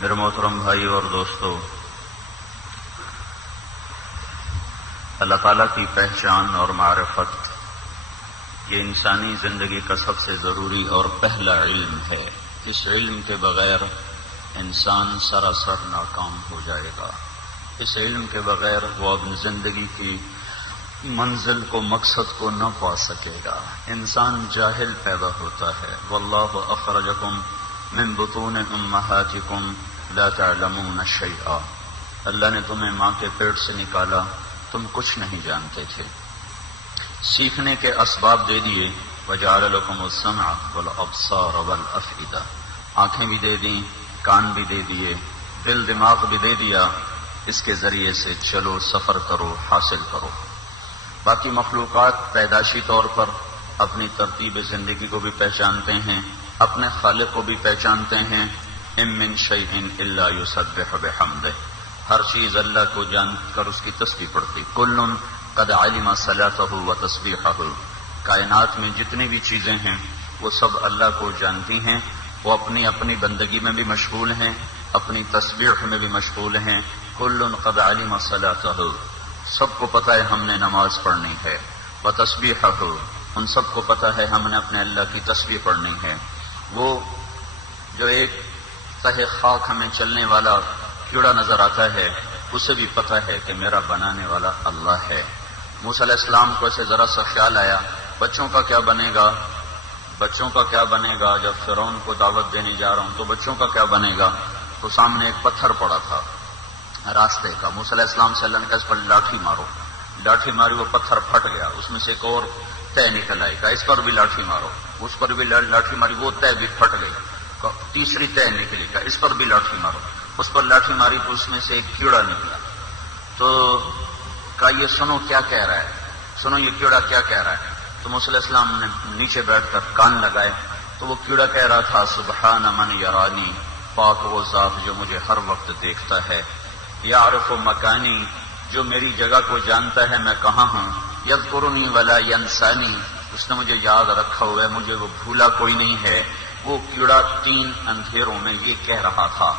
میرے محترم بھائی اور دوستو، اللہ تعالیٰ کی پہچان اور معرفت یہ انسانی زندگی کا سب سے ضروری اور پہلا علم ہے۔ اس علم کے بغیر انسان سراسر ناکام ہو جائے گا۔ اس علم کے بغیر وہ اپنی زندگی کی منزل کو، مقصد کو نہ پا سکے گا۔ انسان جاہل پیدا ہوتا ہے۔ واللہ اخرجکم من بطون امہاتکم لا تعلمون شیئا، اللہ نے تمہیں ماں کے پیٹ سے نکالا، تم کچھ نہیں جانتے تھے۔ سیکھنے کے اسباب دے دیے، وجعل لکم السمع والابصار والافئدہ، آنکھیں بھی دے دیں، کان بھی دے دیے، دل دماغ بھی دے دیا، اس کے ذریعے سے چلو، سفر کرو، حاصل کرو۔ باقی مخلوقات پیدائشی طور پر اپنی ترتیب زندگی کو بھی پہچانتے ہیں، اپنے خالق کو بھی پہچانتے ہیں۔ ان من شیء الا یسبح بحمدہ، ہر چیز اللہ کو جان کر اس کی تسبیح پڑھتی۔ کل قد علم صلاتہ و تسبیحہ، کائنات میں جتنی بھی چیزیں ہیں وہ سب اللہ کو جانتی ہیں، وہ اپنی اپنی بندگی میں بھی مشغول ہیں، اپنی تسبیح میں بھی مشغول ہیں۔ کل قد علم صلاتہ، سب کو پتہ ہے ہم نے نماز پڑھنی ہے، و تسبیحہ، ان سب کو پتہ ہے ہم نے اپنے اللہ کی تسبیح پڑھنی ہے۔ وہ جو ایک تہ خاک ہمیں چلنے والا کیڑا نظر آتا ہے، اسے بھی پتہ ہے کہ میرا بنانے والا اللہ ہے۔ موسیٰ علیہ السلام کو ایسے ذرا سا خیال آیا، بچوں کا کیا بنے گا، بچوں کا کیا بنے گا، جب فرعون کو دعوت دینے جا رہا ہوں تو بچوں کا کیا بنے گا۔ تو سامنے ایک پتھر پڑا تھا راستے کا، موسیٰ علیہ السلام سے اللہ نے کہا اس پر لاٹھی مارو، لاٹھی ماری، وہ پتھر پھٹ گیا، اس میں سے ایک اور تہ نکل آئی، کہا اس پر بھی لاٹھی مارو، اس پر بھی لاٹھی ماری، وہ تہ بھی پھٹ گئی، تیسری تہ نکلی، کہا اس پر بھی لاٹھی مارو، اس پر لاٹھی ماری تو اس میں سے ایک کیڑا نکلا۔ تو کہا یہ سنو کیا کہہ رہا ہے، سنو یہ کیڑا کیا کہہ رہا ہے۔ تو موسیٰ علیہ السلام نے نیچے بیٹھ کر کان لگائے تو وہ کیڑا کہہ رہا تھا، سبحان من یرانی، پاک وہ ذات جو مجھے ہر وقت دیکھتا ہے، یعرف مکانی، جو میری جگہ کو جانتا ہے میں کہاں ہوں، یذکرنی ولا ینسانی، اس نے مجھے یاد رکھا ہوا ہے، مجھے وہ بھولا کوئی نہیں ہے۔ وہ کیڑا 3 اندھیروں میں یہ کہہ رہا تھا۔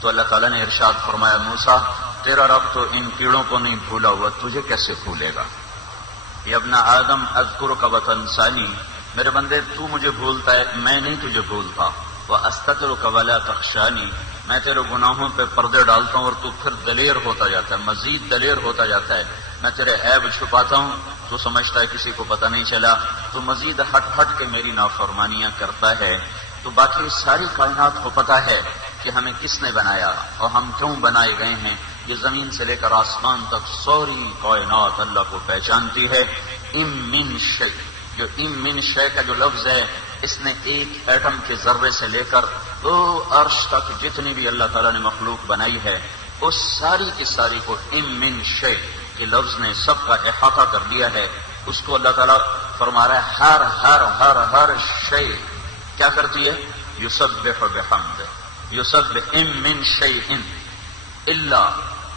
تو اللہ تعالیٰ نے ارشاد فرمایا، موسیٰ تیرا رب تو ان کیڑوں کو نہیں بھولا ہوا، تجھے کیسے بھولے گا۔ یا ابن آدم اذکرک وتنسانی، میرے بندے تو مجھے بھولتا ہے، میں نہیں تجھے بھولتا۔ واستترک ولا تخشانی، میں تیرے گناہوں پہ پردے ڈالتا ہوں اور تو پھر دلیر ہوتا جاتا ہے، مزید دلیر ہوتا جاتا ہے۔ میں تیرے عیب چھپاتا ہوں، تو سمجھتا ہے کسی کو پتہ نہیں چلا، تو مزید ہٹ ہٹ کے میری نافرمانیاں کرتا ہے۔ تو باقی ساری کائنات کو پتہ ہے کہ ہمیں کس نے بنایا اور ہم کیوں بنائے گئے ہیں۔ یہ زمین سے لے کر آسمان تک ساری کائنات اللہ کو پہچانتی ہے۔ ام من شیء، جو ام من شیء کا جو لفظ ہے، اس نے ایک ایٹم کے ذرے سے لے کر تو عرش تک جتنی بھی اللہ تعالیٰ نے مخلوق بنائی ہے، اس ساری کی ساری کو ام من شیء کے لفظ نے سب کا احاطہ کر دیا ہے۔ اس کو اللہ تعالیٰ فرما رہا ہے ہر ہر ہر ہر شیء کیا کرتی ہے، یسبح بحمد، یسبح ام من شیء الا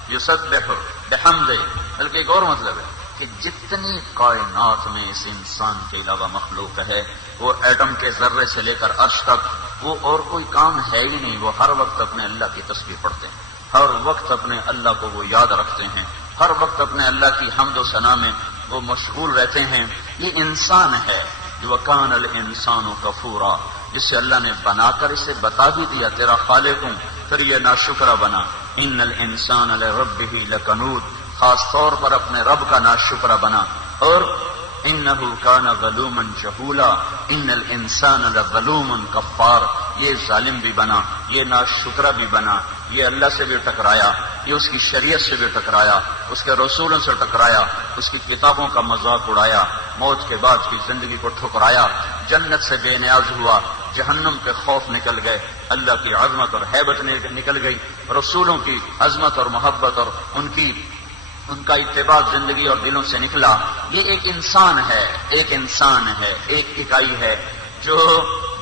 یسبح بحمد، بلکہ ایک اور مطلب ہے کہ جتنی کائنات میں اس انسان کے علاوہ مخلوق ہے، وہ ایٹم کے ذرے سے لے کر عرش تک، وہ اور کوئی کام ہے ہی نہیں، وہ ہر وقت اپنے اللہ کی تسبیح پڑھتے ہیں، ہر وقت اپنے اللہ کو وہ یاد رکھتے ہیں، ہر وقت اپنے اللہ کی حمد و ثنا میں وہ مشغول رہتے ہیں۔ یہ انسان ہے جو وکان الانسان کفورا، جس سے اللہ نے بنا کر اسے بتا بھی دیا تیرا خالق ہوں، پھر یہ ناشکرہ بنا۔ ان الانسان لربہ لکنود، خاص طور پر اپنے رب کا ناشکرہ بنا۔ اور انہ کان ظلوما جہولا، ان الانسان لظلوم کفار، یہ ظالم بھی بنا، یہ ناشکرہ بھی بنا، یہ اللہ سے بھی ٹکرایا، یہ اس کی شریعت سے بھی ٹکرایا، اس کے رسولوں سے ٹکرایا، اس کی کتابوں کا مذاق اڑایا، موت کے بعد کی زندگی کو ٹھکرایا، جنت سے بے نیاز ہوا، جہنم پہ خوف نکل گئے، اللہ کی عظمت اور ہیبت نکل گئی، رسولوں کی عظمت اور محبت اور ان کا اتباع زندگی اور دلوں سے نکلا۔ یہ ایک انسان ہے، ایک انسان ہے، ایک اکائی ہے جو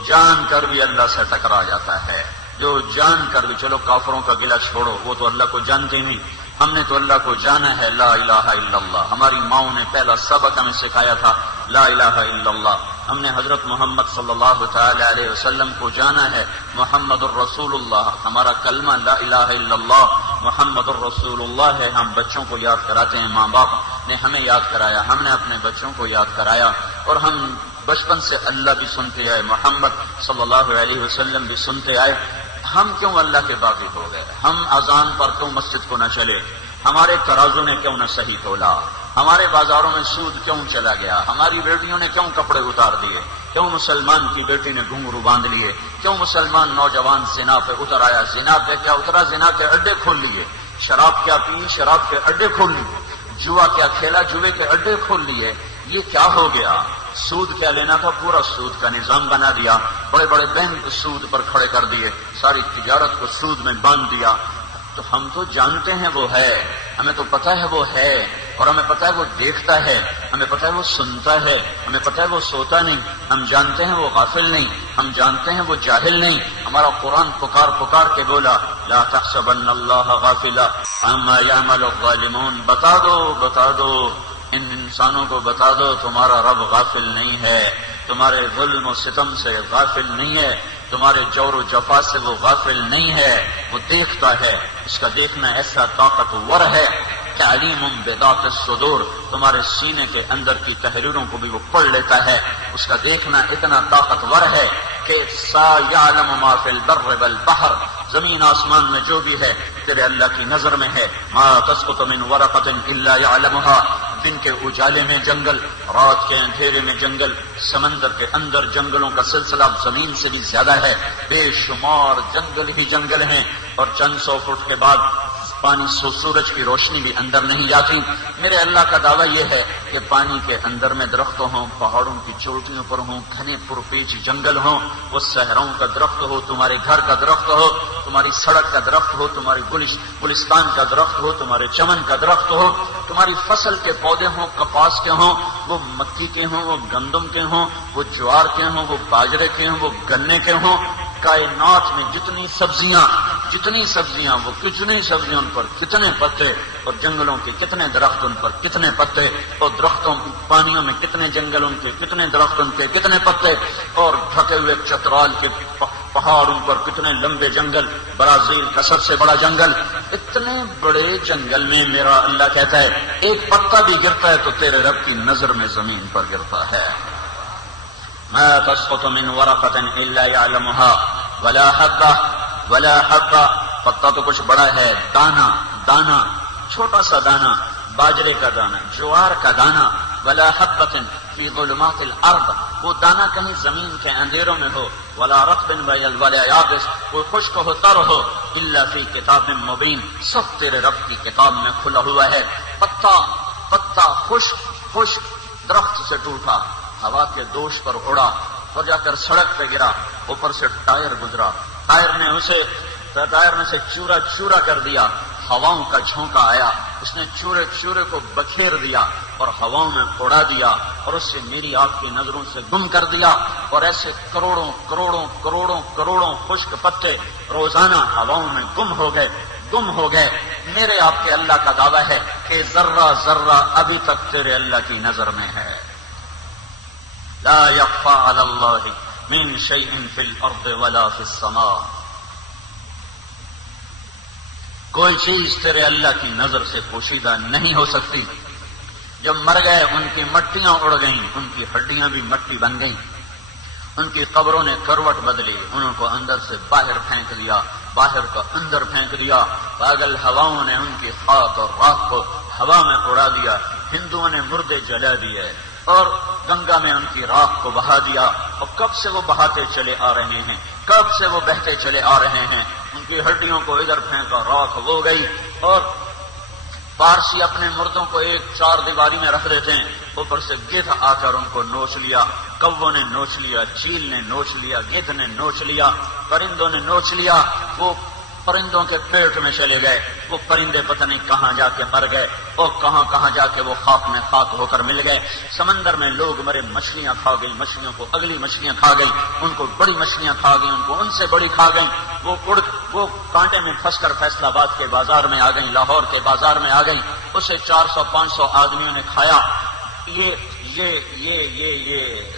جان کر بھی اللہ سے ٹکرا جاتا ہے، جو جان کر بھی، چلو کافروں کا گلہ چھوڑو، وہ تو اللہ کو جانتے نہیں، ہم نے تو اللہ کو جانا ہے، لا الہ الا اللہ۔ ہماری ماؤں نے پہلا سبق ہمیں سکھایا تھا لا الہ الا اللہ، ہم نے حضرت محمد صلی اللہ تعالی علیہ وسلم کو جانا ہے. محمد الرسول اللہ ہمارا کلمہ لا الہ الا اللہ محمد الرسول اللہ ہے. ہم بچوں کو یاد کراتے ہیں، ماں باپ نے ہمیں یاد کرایا، ہم نے اپنے بچوں کو یاد کرایا، اور ہم بچپن سے اللہ بھی سنتے آئے، محمد صلی اللہ علیہ وسلم بھی سنتے آئے. ہم کیوں اللہ کے باغی ہو گئے؟ ہم اذان پر کیوں مسجد کو نہ چلے؟ ہمارے ترازو نے کیوں نہ صحیح تولا؟ ہمارے بازاروں میں سود کیوں چلا گیا؟ ہماری بیٹیوں نے کیوں کپڑے اتار دیے؟ کیوں مسلمان کی بیٹی نے گھنگرو باندھ لیے؟ کیوں مسلمان نوجوان زنا پہ اتر آیا؟ زنا پہ کیا اترا؟ زنا کے اڈے کھول لیے. شراب کیا پی؟ شراب کے اڈے کھول لیے. جوا کیا کھیلا؟ جوے کے اڈے کھول لیے. یہ کیا ہو گیا؟ سود کیا لینا تھا؟ پورا سود کا نظام بنا دیا. بڑے بڑے بینک سود پر کھڑے کر دیے، ساری تجارت کو سود میں باندھ دیا. تو ہم تو جانتے ہیں وہ ہے، ہمیں تو پتہ ہے وہ ہے، اور ہمیں پتہ ہے وہ دیکھتا ہے، ہمیں پتہ ہے وہ سنتا ہے، ہمیں پتہ ہے وہ سوتا نہیں. ہم جانتے ہیں وہ غافل نہیں، ہم جانتے ہیں وہ جاہل نہیں. ہمارا قرآن پکار پکار کے بولا لا تحسبن اللہ غافلا عما یعمل الظالمون. بتا دو ان انسانوں کو بتا دو تمہارا رب غافل نہیں ہے، تمہارے ظلم و ستم سے غافل نہیں ہے، تمہارے جور و جفا سے وہ غافل نہیں ہے، وہ دیکھتا ہے. اس کا دیکھنا ایسا طاقتور ہے کہ علیم بذات الصدور، تمہارے سینے کے اندر کی تحریروں کو بھی وہ پڑھ لیتا ہے. اس کا دیکھنا اتنا طاقتور ہے کہ سا یعلم ما فی البر والبحر، زمین آسمان میں جو بھی ہے تیرے اللہ کی نظر میں ہے. ما تسقط من ورقۃ الا یعلمها، دن کے اجالے میں جنگل، رات کے اندھیرے میں جنگل، سمندر کے اندر جنگلوں کا سلسلہ زمین سے بھی زیادہ ہے. بے شمار جنگل ہی جنگل ہیں، اور چند سو فٹ کے بعد پانی سورج کی روشنی بھی اندر نہیں جاتی. میرے اللہ کا دعویٰ یہ ہے کہ پانی کے اندر میں درخت ہوں، پہاڑوں کی چوٹیوں پر ہوں، گھنے پرپیچ جنگل ہوں، وہ صحراؤں کا درخت ہو، تمہارے گھر کا درخت ہو، تمہاری سڑک کا درخت ہو، تمہاری گلستان کا درخت ہو، تمہارے چمن کا درخت ہو، تمہاری فصل کے پودے ہوں، کپاس کے ہوں، وہ مکی کے ہوں، وہ گندم کے ہوں، وہ جوار کے ہوں، وہ باجرے کے ہوں، وہ گنے کے ہوں. کائنات میں جتنی سبزیاں وہ کتنی سبزیاں ان پر کتنے پتے، اور جنگلوں کے کتنے درخت ان پر کتنے پتے، اور درختوں پانیوں میں کتنے جنگل ان کے کتنے درخت ان کے کتنے پتے، اور ڈھکے ہوئے چترال کے پہاڑ ان پر کتنے لمبے جنگل، برازیل کا سب سے بڑا جنگل. اتنے بڑے جنگل میں میرا اللہ کہتا ہے ایک پتا بھی گرتا ہے تو تیرے رب کی نظر میں زمین پر گرتا ہے. ما تسقط من ورقة الا يعلمها ولا حبة، پتا تو کچھ بڑا ہے، دانا چھوٹا سا دانا، باجرے کا دانا، جوار کا دانا. ولا حبة في ظلمات الارض، وہ دانا کہیں زمین کے اندھیروں میں ہو. ولا رطب ولا یابس، کوئی خشک ہو تر ہو. الا في كتاب مبين، سب تیرے رب کی کتاب میں کھلا ہوا ہے. پتا خشک درخت سے ٹوٹا، ہوا کے دوش پر اڑا اور جا کر سڑک پہ گرا، اوپر سے ٹائر گزرا، ٹائر نے اسے چورا کر دیا. ہواؤں کا جھونکا آیا، اس نے چورے کو بکھیر دیا اور ہواؤں میں اڑا دیا، اور اس سے میری آپ کی نظروں سے گم کر دیا. اور ایسے کروڑوں خشک پتے روزانہ ہواؤں میں گم ہو گئے. میرے آپ کے اللہ کا دعویٰ ہے کہ ذرہ ابھی تک تیرے اللہ کی نظر میں ہے. لا يخفى على الله من شيء في الارض ولا في السماء، کوئی چیز تیرے اللہ کی نظر سے پوشیدہ نہیں ہو سکتی. جب مر گئے ان کی مٹیاں اڑ گئیں، ان کی ہڈیاں بھی مٹی بن گئیں، ان کی قبروں نے کروٹ بدلی، ان کو اندر سے باہر پھینک دیا، باہر کو اندر پھینک دیا. پاگل ہواؤں نے ان کی خاک اور راکھ کو ہوا میں اڑا دیا. ہندوؤں نے مردے جلا دیے اور گنگا میں ان کی راکھ کو بہا دیا. اور کب سے وہ بہاتے چلے آ رہے ہیں، کب سے وہ بہتے چلے آ رہے ہیں. ان کی ہڈیوں کو ادھر پھینکا، راکھ ہو گئی. اور پارسی اپنے مردوں کو ایک چار دیواری میں رکھ دیتے ہیں، اوپر سے گدھ آ کر ان کو نوچ لیا. کووں نے نوچ لیا، چیل نے نوچ لیا، گدھ نے نوچ لیا، پرندوں نے نوچ لیا. وہ پرندوں کے پیٹ میں چلے گئے، وہ پرندے پتہ نہیں کہاں جا کے مر گئے، اور کہاں جا کے وہ خاک میں خاک ہو کر مل گئے. سمندر میں لوگ مرے، مچھلیاں کھا گئی، مچھلیوں کو اگلی مچھلیاں کھا گئی، ان کو بڑی مچھلیاں کھا گئی، ان کو ان سے بڑی کھا گئی. وہ کانٹے میں پھنس کر فیصل آباد کے بازار میں آ گئی، لاہور کے بازار میں آ گئی. اسے 400-500 آدمیوں نے کھایا. یہ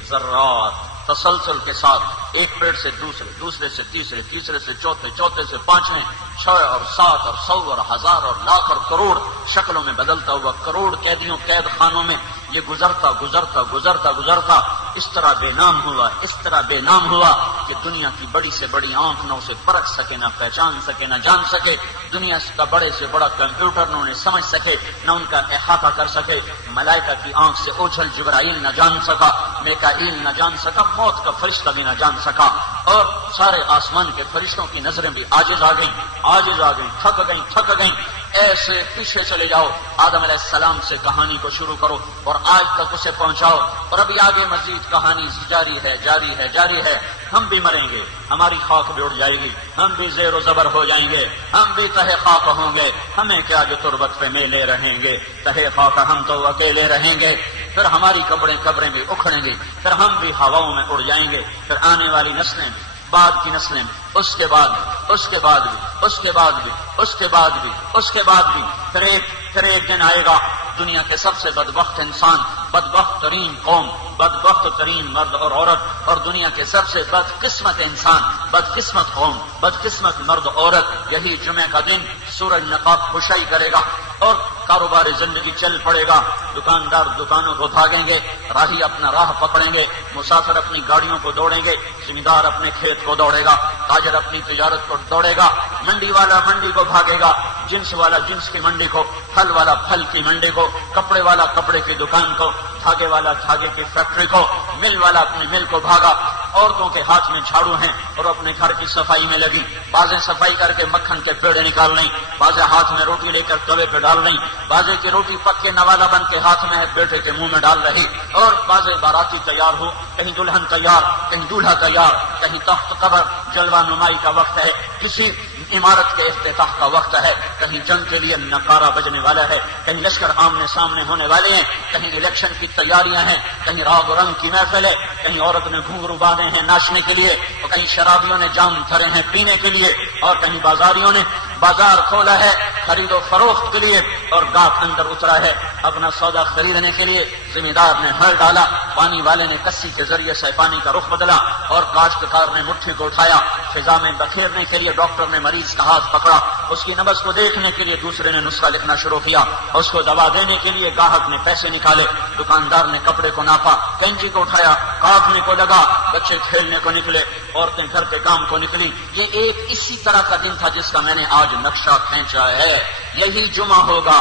ذرات تسلسل کے ساتھ ایک پیڑ سے دوسرے، دوسرے سے تیسرے، تیسرے سے چوتھے، چوتھے سے پانچویں، 6 اور 7 اور 100 اور 1000 اور لاکھ اور کروڑ شکلوں میں بدلتا ہوا، کروڑ قیدیوں قید خانوں میں یہ گزرتا گزرتا گزرتا گزرتا اس طرح بے نام ہوا، اس طرح بے نام ہوا کہ دنیا کی بڑی سے بڑی آنکھ نہ اسے پرکھ سکے، نہ پہچان سکے، نہ جان سکے، دنیا کا بڑے سے بڑا کمپیوٹر نہ انہیں سمجھ سکے، نہ ان کا احاطہ کر سکے، ملائکہ کی آنکھ سے اوجھل جبرائیل نہ جان سکا، میکائیل نہ جان سکا، موت کا فرشتہ بھی نہ جان سکا، اور سارے آسمان کے فرشتوں کی نظریں بھی عاجز آ گئیں، عاجز آ گئیں، تھک گئیں، تھک گئیں۔ ایسے پیچھے چلے جاؤ، آدم علیہ السلام سے کہانی کو شروع کرو اور آج تک اسے پہنچاؤ، اور ابھی آگے مزید کہانی جاری ہے، جاری ہے، جاری ہے۔ ہم بھی مریں گے، ہماری خاک بھی اڑ جائے گی، ہم بھی زیر و زبر ہو جائیں گے، ہم بھی تہے خاک ہوں گے، ہمیں کیا جو تربت پہ میلے رہیں گے، تہے خاک ہم تو اکیلے رہیں گے، پھر ہماری قبریں بھی اکھڑیں گی، پھر ہم بھی ہواؤں میں اڑ جائیں گے، پھر آنے والی نسلیں بھی، بعد کی نسلیں بھی، اس کے بعد بھی، اس کے بعد بھی، اس کے بعد بھی، اس کے بعد بھی، اس کے بعد بھی، پھر ایک دن آئے گا دنیا کے سب سے بدبخت انسان، بدبخت ترین قوم، بدبخت ترین مرد اور عورت، اور دنیا کے سب سے بدقسمت انسان، بدقسمت قوم، بدقسمت مرد عورت، یہی جمعہ کا دن سورج نقاب کشائی کرے گا اور کاروبار زندگی چل پڑے گا، دکاندار دکانوں کو بھاگیں گے، راہی اپنا راہ پکڑیں گے، مسافر اپنی گاڑیوں کو دوڑیں گے، زمیندار اپنے کھیت کو دوڑے گا، تاجر اپنی تجارت کو دوڑے گا، منڈی والا منڈی کو بھاگے گا، جنس والا جنس کی منڈی کو، پھل والا پھل کی منڈی کو، کپڑے والا کپڑے کی دکان کو، دھاگے والا دھاگے کی فیکٹری کو، مل والا اپنی مل کو بھاگا۔ عورتوں کے ہاتھ میں جھاڑو ہیں اور اپنے گھر کی صفائی میں لگی، بازیں صفائی کر کے مکھن کے پیڑے نکال لیں، بازیں ہاتھ میں روٹی لے کر توے پہ ڈال لیں، بازے کی روٹی پک کے نوالا بن کے ہاتھ میں ہے بیٹے کے منہ میں ڈال رہی، اور بازے باراتی تیار ہو، کہیں دلہن تیار، کہیں دولہا تیار، کہیں تخت قبر جلوہ نمائی کا وقت ہے، کسی عمارت کے افتتاح کا وقت ہے، کہیں جنگ کے لیے نقارہ بجنے والا ہے، کہیں لشکر آمنے سامنے ہونے والے ہیں، کہیں الیکشن کی تیاریاں ہیں، کہیں راگ و رنگ کی محفل ہے، کہیں عورت نے گھنگرو باندھے ہیں ناچنے کے لیے، اور کہیں شرابیوں نے جام دھرے ہیں پینے کے لیے، اور کہیں بازاریوں نے بازار کھولا ہے خرید و فروخت کے لیے، اور گاہک اندر اترا ہے اپنا سودا خریدنے کے لیے، زمیندار نے ہل ڈالا، پانی والے نے کسی کے ذریعے سے پانی کا رخ بدلا، اور کاشتکار نے مٹھی کو اٹھایا، فضا میں بکھیرنے کے لیے ڈاکٹر نے مریض کا ہاتھ پکڑا، اس کی نبض کو دیکھنے کے لیے دوسرے نے نسخہ لکھنا شروع کیا، اس کو دوا دینے کے لیے گاہک نے پیسے نکالے، دکاندار نے کپڑے کو ناپا، کینچی کو اٹھایا، کاٹنے کو لگا، بچے کھیلنے کو نکلے، عورتیں گھر کے کام کو نکلی۔ یہ ایک اسی طرح کا دن تھا جس کا میں نے آج نقشہ کھینچا ہے۔ یہی جمعہ ہوگا،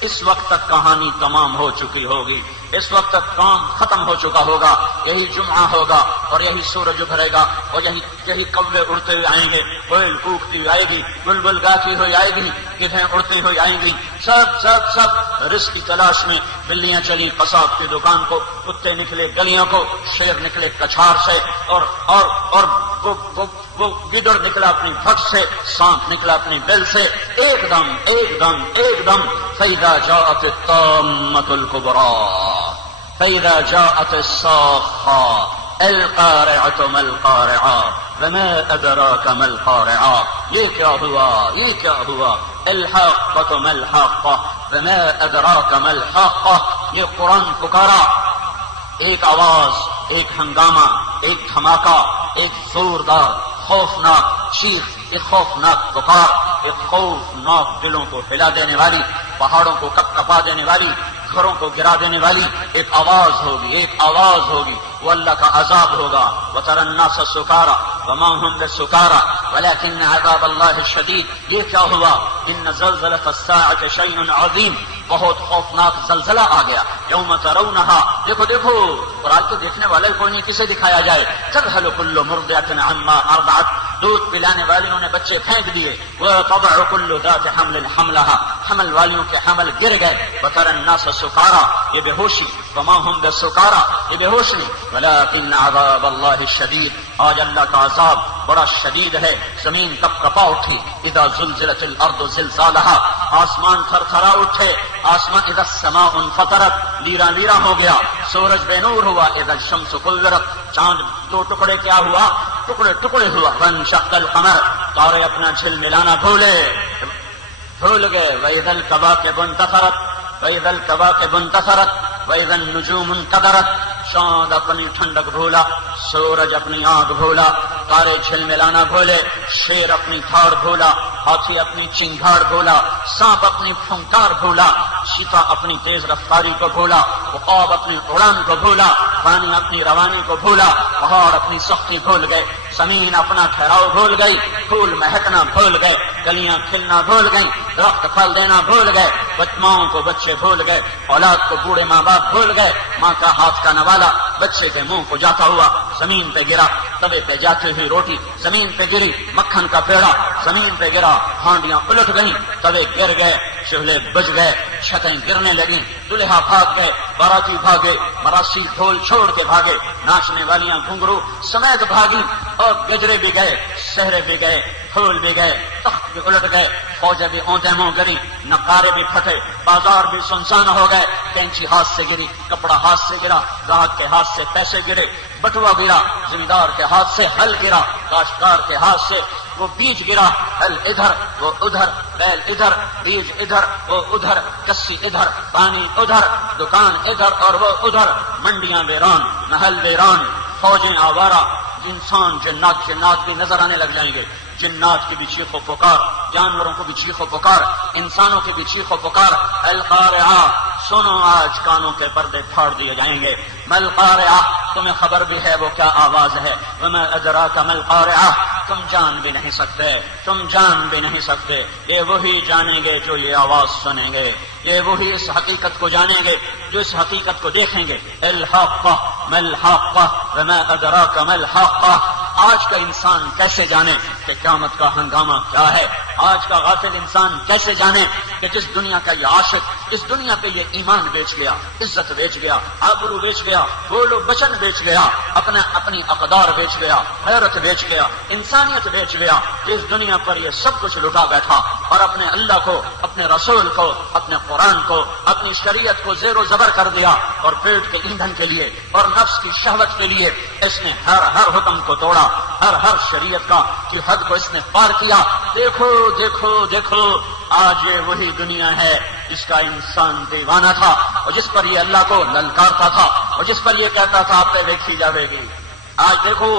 اس وقت تک کہانی تمام ہو چکی ہوگی، اس وقت تک کام ختم ہو چکا ہوگا، یہی جمعہ ہوگا، اور یہی سورج ابھرے گا، اور یہی کوے اڑتے ہوئے آئیں گے، کوئل کوکتی ہوئی آئے گی، بلبل گاتی ہوئی آئے گی، گدھیں اڑتی ہوئی آئیں گی، سب رزق کی تلاش میں، بلیاں چلی قصاب کی دکان کو، کتے نکلے گلیوں کو، شیر نکلے کچھار سے، اور وہ گدڑ نکلا اپنی بھٹ سے، سانپ نکلا اپنی بل سے، ایک دم فَإِذَا جَاءَتِ الطَّامَّةُ الْكُبْرَىٰ فَإِذَا جَاءَتِ الصَّاخَّةُ الْقَارِعَةُ مَا الْقَارِعَةُ وَمَا أَدْرَاكَ مَا الْقَارِعَةُ یہ کیا ہوا الْحَاقَّةُ مَا الْحَاقَّةُ وَمَا أَدْرَاكَ مَا الْحَاقَّةُ یہ قرآن پکارا، ایک آواز، ایک ہنگامہ، ایک دھماکہ، ایک زوردار خوفناک چیخ، ایک خوفناک پکار، ایک خوفناک دلوں کو ہلا دینے والی، پہاڑوں کو کپ کپا دینے والی، گھروں کو گرا دینے والی ایک آواز ہوگی، وہ اللہ کا عذاب ہوگا۔ وَتَرَى النَّاسَ سُكَارَىٰ وَمَا هُمْ بِسُكَارَىٰ وَلَٰكِنَّ عَذَابَ اللَّهِ شَدِيدٌ یہ کیا ہوا؟ إِنَّ زَلْزَلَةَ السَّاعَةِ شَيْءٌ عَظِيمٌ بہت خوفناک زلزلہ آ گیا۔ یوم ترونہا دیکھو اور آج تو دیکھنے والا کوئی نہیں، کسے دکھایا جائے؟ تذہل کل مرضعۃ عما ارضعت دودھ پلانے والیوں نے بچے پھینک دیے، وتضع کل ذات حمل حملها حمل والیوں کے حمل گر گئے۔ وترى الناس سکارا یہ بے ہوشی، وما هم بسکارا یہ بے ہوش نہیں، ولكن عذاب اللہ شدید آج اللہ کا عذاب بڑا شدید ہے۔ زمین کپ کپا اٹھی، اذا زلزلت الارض زلزالها آسمان تھر تھرا اٹھے، آسمان اذا السماء انفطرت لیرا ہو گیا، سورج بے نور ہوا، اذا الشمس كورت چاند دو ٹکڑے کیا ہوا، ٹکڑے ہوا، فانشق القمر تارے اپنا جھل ملانا بھول گئے، وَإِذَا الْكَوَاكِبُ انتَثَرَتْ وَإِذَا النُّجُومُ انْكَدَرَتْ چاند اپنی ٹھنڈک بھولا، سورج اپنی آگ بھولا، تارے جھل ملانا بھولے، شیر اپنی تھاڑ بھولا، ہاتھی اپنی چنگھاڑ بھولا، سانپ اپنی پھنکار بھولا، چیتا اپنی تیز رفتاری کو بھولا، عقاب اپنی اڑان کو بھولا، پانی اپنی روانی کو بھولا، پہاڑ اپنی سختی بھول گئے، زمین اپنا ٹھہراؤ بھول گئی، پھول مہکنا بھول گئے، کلیاں کھلنا بھول گئیں، درخت پھل دینا بھول گئے، ماؤں کو بچے بھول گئے، اولاد کو بوڑھے ماں باپ بھول گئے، ماں کا ہاتھ کا نوالا بچے کے منہ کو جاتا ہوا زمین پہ گرا، توے پہ جاتی ہوئی روٹی زمین پہ گری، مکھن کا پیڑا زمین پہ گرا، ہانڈیاں الٹ گئیں، توے گر گئے، چولہے بج گئے، چھتیں گرنے لگیں، دلہا بھاگ گئے، باراتی بھاگے، مراسی ڈھول چھوڑ کے بھاگے، ناچنے والیاں گھنگرو سمیت بھاگی، اور گجرے بھی گئے، سہرے بھی گئے، پھول بھی گئے، تخت بھی الٹ گئے، فوجیں بھی اونتے منہ گری، نقارے بھی پھٹے، بازار بھی سنسان ہو گئے، کینچی ہاتھ سے گری، کپڑا ہاتھ سے گرا، گاہک کے ہاتھ سے پیسے گرے، بٹوا گرا، زمیندار کے ہاتھ سے ہل گرا، کاشتکار کے ہاتھ سے وہ بیج گرا، ہل ادھر وہ ادھر، بیل ادھر، بیج ادھر وہ ادھر، کسی ادھر، پانی ادھر، دکان ادھر اور وہ ادھر، منڈیاں ویران، محل ویران، فوجیں آوارہ، انسان جنات بھی نظر آنے لگ جائیں گے، جنات کی بھی چیخ و پکار، جانوروں کو بھی چیخ و پکار، انسانوں کی بھی چیخ و پکار، القارعہ، سنو آج کانوں کے پردے پھاڑ دیے جائیں گے، ملقارعہ، تمہیں خبر بھی ہے وہ کیا آواز ہے، وما ادراک ملقارعہ، تم جان بھی نہیں سکتے، یہ وہی جانیں گے جو یہ آواز سنیں گے، یہ وہی اس حقیقت کو جانیں گے جو اس حقیقت کو دیکھیں گے، الحاقہ ملحاقہ وما ادراک ملحاقہ، آج کا انسان کیسے جانے کہ قیامت کا ہنگامہ کیا ہے، آج کا غافل انسان کیسے جانے کہ جس دنیا کا یہ عاشق اس دنیا پہ یہ ایمان بیچ گیا، عزت بیچ گیا، آبرو بیچ گیا، بول و بچن بیچ گیا، اپنی اقدار بیچ گیا، حیرت بیچ گیا، انسانیت بیچ گیا، اس دنیا پر یہ سب کچھ لٹا بیٹھا اور اپنے اللہ کو، اپنے رسول کو، اپنے قرآن کو، اپنی شریعت کو زیر و زبر کر دیا، اور پیٹ کے ایندھن کے لیے اور نفس کی شہوت کے لیے اس نے ہر حکم کو توڑا، ہر شریعت کا کی حد کو اس نے پار کیا۔ دیکھو دیکھو دیکھو، آج یہ وہی دنیا ہے جس کا انسان دیوانہ تھا اور جس پر یہ اللہ کو للکارتا تھا اور جس پر یہ کہتا تھا آپ پہ دیکھی جاوے گی۔ آج دیکھو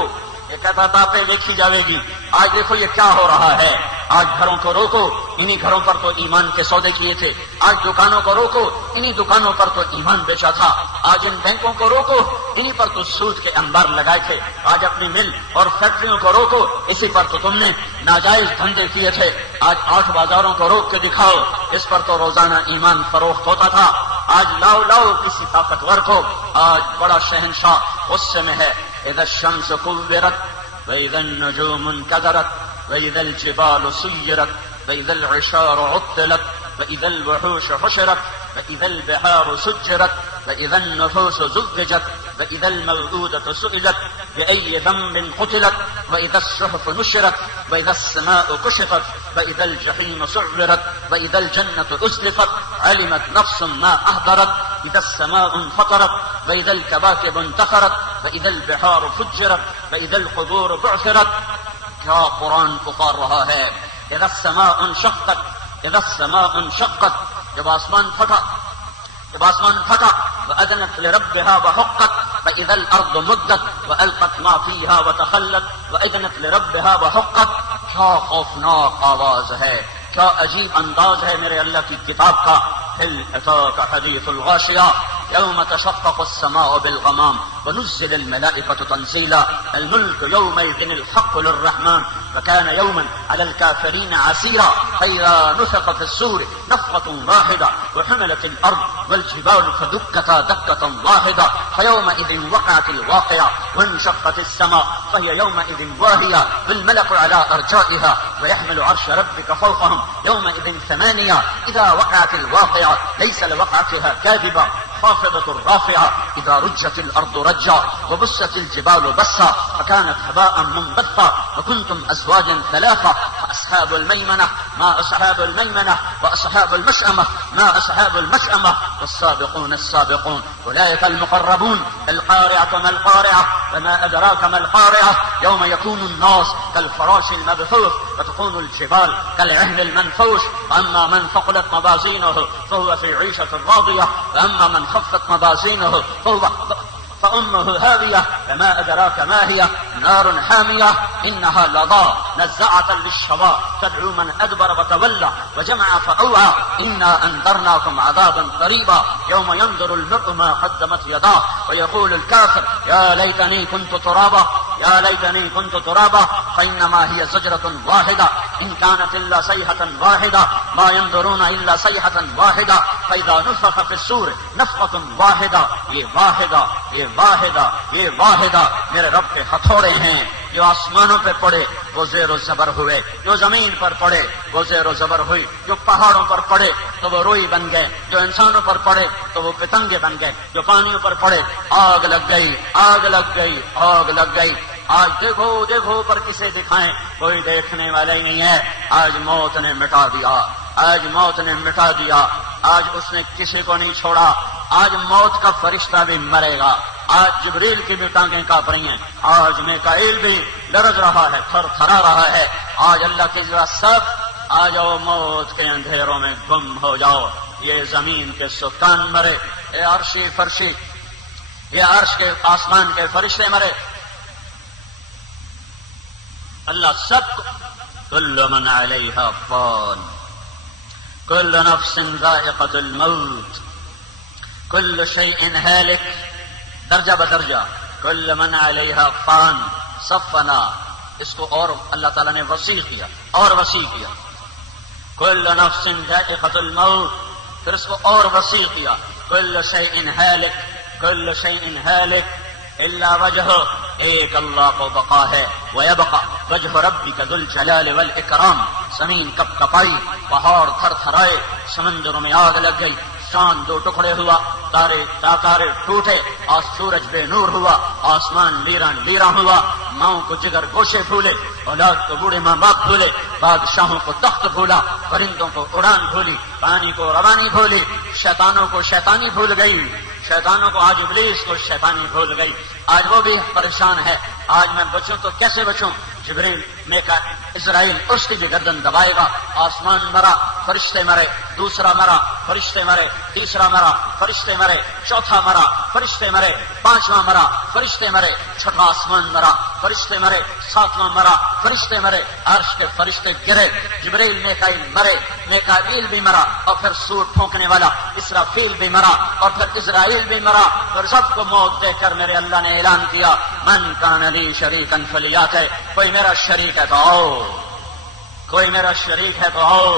یہ کہتا تھا آپ پہ دیکھی جاوے گی، آج دیکھو یہ کیا ہو رہا ہے۔ آج گھروں کو روکو، انہی گھروں پر تو ایمان کے سودے کیے تھے۔ آج دکانوں کو روکو، انہی دکانوں پر تو ایمان بیچا تھا۔ آج ان بینکوں کو روکو، انہی پر تو سود کے انبار لگائے تھے۔ آج اپنی مل اور فیکٹریوں کو روکو، اسی پر تو تم نے ناجائز دھندے کیے تھے۔ آج 8 بازاروں کو روک کے دکھاؤ، اس پر تو روزانہ ایمان فروخت ہوتا تھا۔ آج لاؤ کسی طاقتور کو، آج بڑا شہنشاہ غصے میں ہے۔ اذا الشمس كورت وإذا النجوم انكدرت وإذا الجبال سيرت وإذا العشار عطلت وإذا الوحوش حشرت وإذا البحار سجرت وإذا النفوس زوجت وإذا الموءودة سئلت بأي ذنب قتلت وإذا الصحف نشرت وإذا السماء كشطت وإذا الجحيم سعرت وإذا الجنة أزلفت علمت نفس ما أهدرت إذا السماء انفطرت وإذا الكواكب انتثرت وإذا البحار فجرت وإذا القبور بعثرت۔ کیا قرآن پکار رہا ہے، اذا السماء انشقت، اذا السماء انشقت، جب آسمان پھٹا وأذنت لربها وحقت وإذا الأرض مدت وألقت ما فيها وتخلت وأذنت لربها وحقت۔ کیا خوفناک آواز ہے، کیا عجیب انداز ہے میرے اللہ کی کتاب کا۔ هل أتاك حديث الغاشية يوم تشقق السماء بالغمام ونزل الملائكة تنزيلا الملك يومئذ الحق للرحمن وكان يوما على الكافرين عسيرا فإذا نفخ في الصور نفخة واحدة وحملت الأرض والجبال فدكتا دكة واحدة فيومئذ وقعت الواقعة وانشقت السماء فهي يومئذ واهية والملك على أرجائها ويحمل عرش ربك فوقهم يومئذ 8 إذا وقعت الواقعة ليس لوقعتها كاذبة خافضة رافعة إذا رجت الأرض رجا وبست الجبال بسا فكانت هباء منبثا وكنتم أزواجا 3 أصحاب الميمنة ما أصحاب الميمنة وأصحاب المشأمة ما أصحاب المشأمة والسابقون السابقون أولئك المقربون القارعة ما القارعة وما أدراك ما القارعة يوم يكون الناس كالفراش المبثوث وتكون الجبال كالعهن المنفوش وأما من ثقلت موازينه فهو في عيشة راضية وأما من خفت موازينه فأمه هاوية وما أدراك ما هي نار حامية إنها لظى نزاعة للشوى تدعو من أدبر وتولى وجمع فأوعى إنا أنذرناكم عذابا قريبا يوم ينظر المرء ما قدمت يداه ويقول الكافر يا ليتني كنت ترابا يا ليتني كنت ترابا فإنما هي زجرة واحدة إن كانت إلا صيحة واحدة ما ينظرون إلا صيحة واحدة فإذا نفخ في الصور نفخة واحدة یہ واحدہ میرے رب کے ہتھوڑے ہیں جو آسمانوں پہ پڑے وہ زیر و زبر ہوئے، جو زمین پر پڑے وہ زیر و زبر ہوئی، جو پہاڑوں پر پڑے تو وہ روئی بن گئے، جو انسانوں پر پڑے تو وہ پتنگے بن گئے، جو پانیوں پر پڑے آگ لگ گئی آگ لگ گئی آگ لگ گئی۔ آج دیکھو دیکھو پر کسے دکھائیں، کوئی دیکھنے والا ہی نہیں ہے۔ آج موت نے مٹا دیا، آج موت نے مٹا دیا، آج اس نے کسی کو نہیں چھوڑا۔ آج موت کا فرشتہ بھی مرے گا، آج جبریل کی بھی ٹانگیں کانپ رہی ہیں، آج میکائیل بھی لرز رہا ہے، تھر تھرا رہا ہے۔ آج اللہ کی ذرا سب آ جاؤ، موت کے اندھیروں میں گم ہو جاؤ۔ یہ زمین کے سکان مرے، یہ عرشی فرشی، یہ عرش کے آسمان کے فرشتے مرے، اللہ سب کو کل من علیہا فان کل نفس ذائقۃ الموت کل شیء ہالک، درجہ بدرجہ کل من علیہا فان، سب فنا۔ اس کو اور اللہ تعالیٰ نے وسیع کیا اور وسیع کیا، کل نفس ذائقۃ الموت، پھر اس کو اور وسیع کیا، کل شیء ہالک کل شیء ہالک الا وجہ، ایک اللہ کو بقا ہے، ویبقى وجہ ربک ذو الجلال والاکرام۔ زمین کپ کپائی، پہاڑ تھر تھرائے، سمندروں میں آگ لگ گئی، چاند دو ٹکڑے ہوا، تارے ٹوٹے، سورج بے نور ہوا، آسمان ویران ویران ہوا، ماؤں کو جگر گوشے پھولے، اولاد کو بوڑھے ماں باپ بھولے، بادشاہوں کو تخت بھولا، پرندوں کو اڑان بھولی، پانی کو روانی بھولی، شیطانوں کو شیطانی بھول گئی، شیطانوں کو آج ابلیس کو شیطانی بھول گئی۔ آج وہ بھی پریشان ہے، آج میں بچوں تو کیسے بچوں؟ جبریل میکا اسرائیل اس کی بھی گردن دبائے گا۔ آسمان مرا، فرشتے مرے، دوسرا مرا، فرشتے مرے، تیسرا مرا، فرشتے مرے، چوتھا مرا، فرشتے مرے، پانچواں مرا، فرشتے مرے، چھٹا آسمان مرا، فرشتے مرے، ساتواں مرا، فرشتے مرے، عرش کے فرشتے گرے، جبریل میکائیل مرے، میکائیل بھی مرا، اور پھر سور پھونکنے والا اسرافیل بھی مرا، اور پھر اسرائیل بھی مرا، اور سب کو موت دے کر میرے اللہ نے اعلان کیا من کان لی شریکا فلیات، کوئی میرا شریک ہے تو آؤ، کوئی میرا شریک ہے تو آؤ،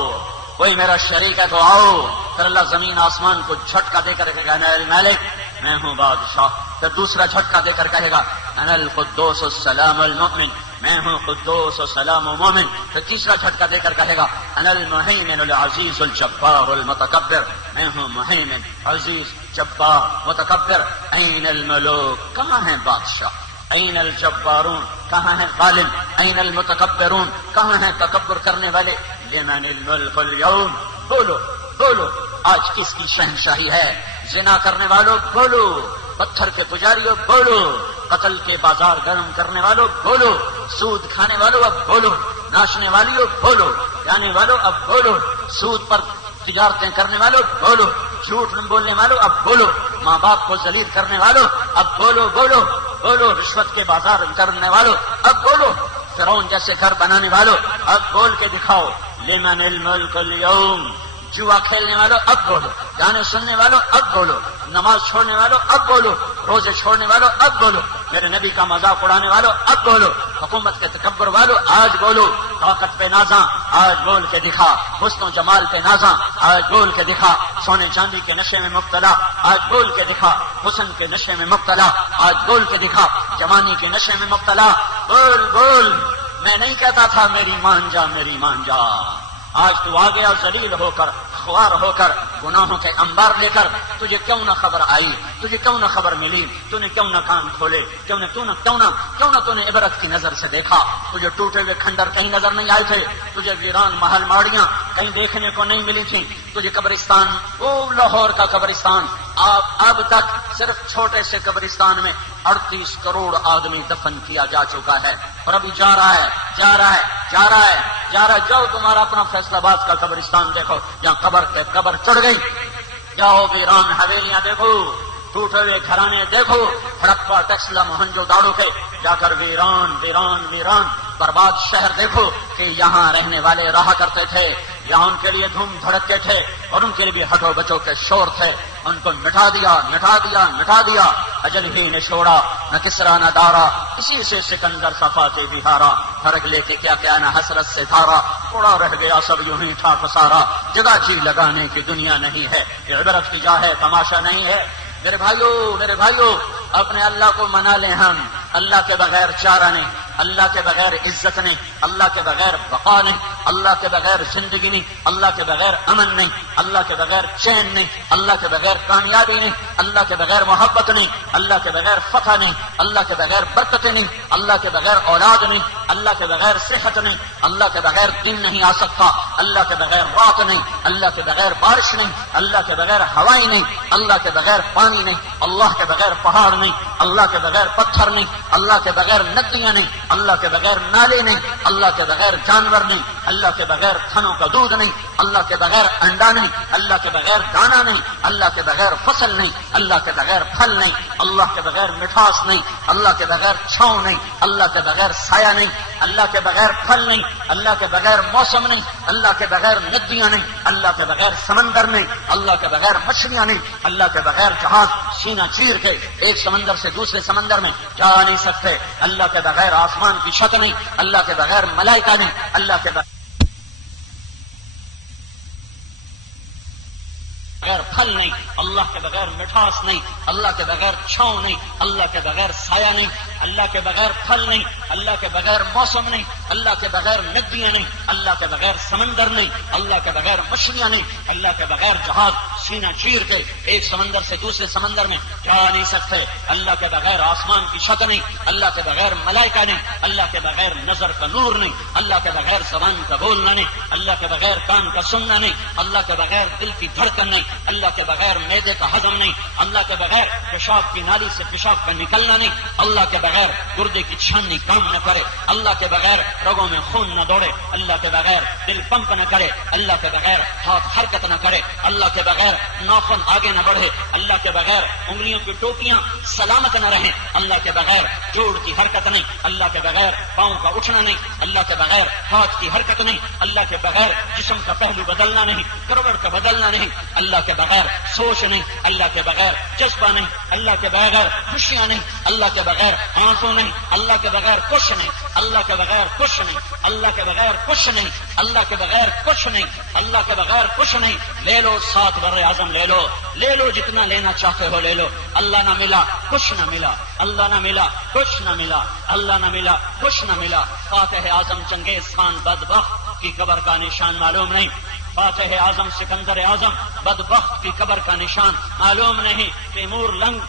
کوئی میرا شریک ہے تو آؤ۔ پھر اللہ زمین آسمان کو جھٹکا دے کر کہے گا انا الملک، میں ہوں بادشاہ۔ پھر دوسرا جھٹکا دے کر کہے گا انا القدوس السلام المؤمن، میں ہوں قدوس و سلام و مومن۔ پھر تیسرا جھٹکا دے کر کہے گا انا المہیمن العزیز الجبار المتکبر، میں ہوں مہیمن عزیز جبار متکبر۔ این الملوک، کہاں ہیں بادشاہ؟ این الجبارون، کہاں ہیں غالب؟ این المتکبرون، کہاں ہیں تکبر کرنے والے؟ لمن الملک اليوم، بولو بولو آج کس کی شہنشاہی ہے؟ زنا کرنے والوں بولو، پتھر کے پجاریوں بولو، قتل کے بازار گرم کرنے والوں بولو، سود کھانے والوں اب بولو، ناچنے والیوں بولو، جانے والوں اب بولو، سود پر تجارتیں کرنے والوں بولو، جھوٹ بولنے والوں اب بولو، ماں باپ کو ذلیل کرنے والوں اب بولو بولو بولو، رشوت کے بازار کرنے والوں اب بولو، فرعون جیسے گھر بنانے والوں اب بول کے دکھاؤ لمن الملک اليوم۔ جوا کھیلنے والوں اب بولو، گانے سننے والوں اب بولو، نماز چھوڑنے والوں اب بولو، روزے چھوڑنے والوں اب بولو، میرے نبی کا مذاق اڑانے والوں اب بولو، حکومت کے تکبر والوں آج بولو، طاقت پہ نازاں آج بول کے دکھا، حسن و جمال پہ نازاں آج بول کے دکھا، سونے چاندی کے نشے میں مبتلا آج بول کے دکھا، حسن کے نشے میں مبتلا آج بول کے دکھا، جوانی کے نشے میں مبتلا بول بول۔ میں نہیں کہتا تھا میری مان جا میری مان جا، آج تو آ گیا ذلیل ہو کر، خوار ہو کر، گناہوں کے انبار لے کر تجھے کیوں نہ خبر آئی، تجھے کیوں نہ خبر ملی، تو نے کیوں نہ کان کھولے، کیوں نہ تو نے عبرت کی نظر سے دیکھا؟ تجھے ٹوٹے ہوئے کھنڈر کہیں نظر نہیں آئے تھے، تجھے ویران محل ماڑیاں کہیں دیکھنے کو نہیں ملی تھیں، تجھے قبرستان، وہ لاہور کا قبرستان اب تک صرف چھوٹے سے قبرستان میں 38 کروڑ آدمی دفن کیا جا چکا ہے، اور ابھی جا رہا ہے۔ جاؤ تمہارا اپنا فیصل آباد کا قبرستان دیکھو، جہاں قبر پہ قبر چڑھ گئی، جاؤ ویران حویلیاں دیکھو، ٹوٹے ہوئے گھرانے دیکھو، ہڑپا ٹیکسلا موہنجو داڑو کے جا کر ویران برباد شہر دیکھو کہ یہاں رہنے والے رہا کرتے تھے، یہاں ان کے لیے دھوم دھڑکے تھے اور ان کے لیے بھی ہٹو بچوں کے شور تھے، ان کو مٹا دیا، اجل ہی نے چھوڑا، نہ کسرا نہ دارا، اسی سے سکندر صفاتے بہارا، فرق لیتے کیا نہ حسرت سے دھارا، تھوڑا رہ گیا سب یوں ہی تھا پسارا، جگہ جی لگانے کی دنیا نہیں ہے، یہ عبرت کی جا ہے، تماشا نہیں ہے۔ میرے بھائیو اپنے اللہ کو منا لیں ہم، اللہ کے بغیر چارہ نہیں، اللہ کے بغیر عزت نہیں، اللہ کے بغیر بقا نہیں، اللہ کے بغیر زندگی نہیں، اللہ کے بغیر امن نہیں، اللہ کے بغیر چین نہیں، اللہ کے بغیر کامیابی نہیں، اللہ کے بغیر محبت نہیں، اللہ کے بغیر فتح نہیں، اللہ کے بغیر برکتیں نہیں، اللہ کے بغیر اولاد نہیں، اللہ کے بغیر صحت نہیں، اللہ کے بغیر دن نہیں آ سکتا، اللہ کے بغیر رات نہیں، اللہ کے بغیر بارش نہیں، اللہ کے بغیر ہوائیں نہیں، اللہ کے بغیر پانی نہیں، اللہ کے بغیر پہاڑ نہیں، اللہ کے بغیر پتھر نہیں، اللہ کے بغیر ندیاں نہیں، اللہ کے بغیر نالے نہیں، اللہ کے بغیر جانور نہیں، اللہ کے بغیر تھنوں کا دودھ نہیں، اللہ کے بغیر انڈا نہیں، اللہ کے بغیر دانا نہیں، اللہ کے بغیر فصل نہیں، اللہ کے بغیر پھل نہیں، اللہ کے بغیر مٹھاس نہیں، اللہ کے بغیر چھاؤں نہیں، اللہ کے بغیر سایہ نہیں، اللہ کے بغیر پھل نہیں، اللہ کے بغیر موسم نہیں، اللہ کے بغیر ندیاں نہیں، اللہ کے بغیر سمندر نہیں، اللہ کے بغیر مچھلیاں نہیں، اللہ کے بغیر جہاز سینہ چیر کے ایک سمندر سے دوسرے سمندر میں جا نہیں سکتے، اللہ کے بغیر آسمان کی چھت نہیں، اللہ کے بغیر ملائکہ نہیں، اللہ کے بغیر پھل نہیں، اللہ کے بغیر مٹھاس نہیں، اللہ کے بغیر چھاؤں نہیں، اللہ کے بغیر سایہ نہیں، اللہ کے بغیر پھل نہیں، اللہ کے بغیر موسم نہیں، اللہ کے بغیر ندیاں نہیں، اللہ کے بغیر سمندر نہیں، اللہ کے بغیر مچھلیاں نہیں، اللہ کے بغیر جہاز سینہ چیر کے ایک سمندر سے دوسرے سمندر میں جا نہیں سکتے، اللہ کے بغیر آسمان کی چھت نہیں، اللہ کے بغیر ملائکہ نہیں، اللہ کے بغیر نظر کا نور نہیں، اللہ کے بغیر زبان کا بولنا نہیں، اللہ کے بغیر کان کا سننا نہیں، اللہ کے بغیر دل کی دھڑکن نہیں، اللہ کے بغیر معدے کا ہضم نہیں، اللہ کے بغیر پیشاب کی نالی سے پیشاب کا نکلنا نہیں، اللہ کے بغیر گردے کی چھاننی کام نہ کرے، اللہ کے بغیر رگوں میں خون نہ دوڑے، اللہ کے بغیر دل پمپ نہ کرے، اللہ کے بغیر ہاتھ حرکت نہ کرے، اللہ کے بغیر ناخن آگے نہ بڑھے، اللہ کے بغیر انگلیوں کی ٹوپیاں سلامت نہ رہیں، اللہ کے بغیر جوڑ کی حرکت نہیں، اللہ کے بغیر پاؤں کا اٹھنا نہیں، اللہ کے بغیر ہاتھ کی حرکت نہیں، اللہ کے بغیر جسم کا پہلو بدلنا نہیں، کروٹ کا بدلنا نہیں، اللہ کے بغیر سوچ نہیں، اللہ کے بغیر جذبہ نہیں، اللہ کے بغیر خوشیاں نہیں، اللہ کے بغیر آنسو نہیں، اللہ کے بغیر کچھ نہیں، اللہ کے بغیر کچھ نہیں، اللہ کے بغیر کچھ نہیں، اللہ کے بغیر کچھ نہیں، اللہ کے بغیر کچھ نہیں۔ لے لو 7 بر اعظم، لے لو جتنا لینا چاہتے ہو لے لو، اللہ نہ ملا کچھ نہ ملا، اللہ نہ ملا کچھ نہ ملا، اللہ نہ ملا کچھ نہ ملا۔ فاتح اعظم چنگیز خان بدبخت کی قبر کا نشان معلوم نہیں، فاتح اعظم سکندر اعظم بدبخت کی قبر کا نشان معلوم نہیں، تیمور لنگ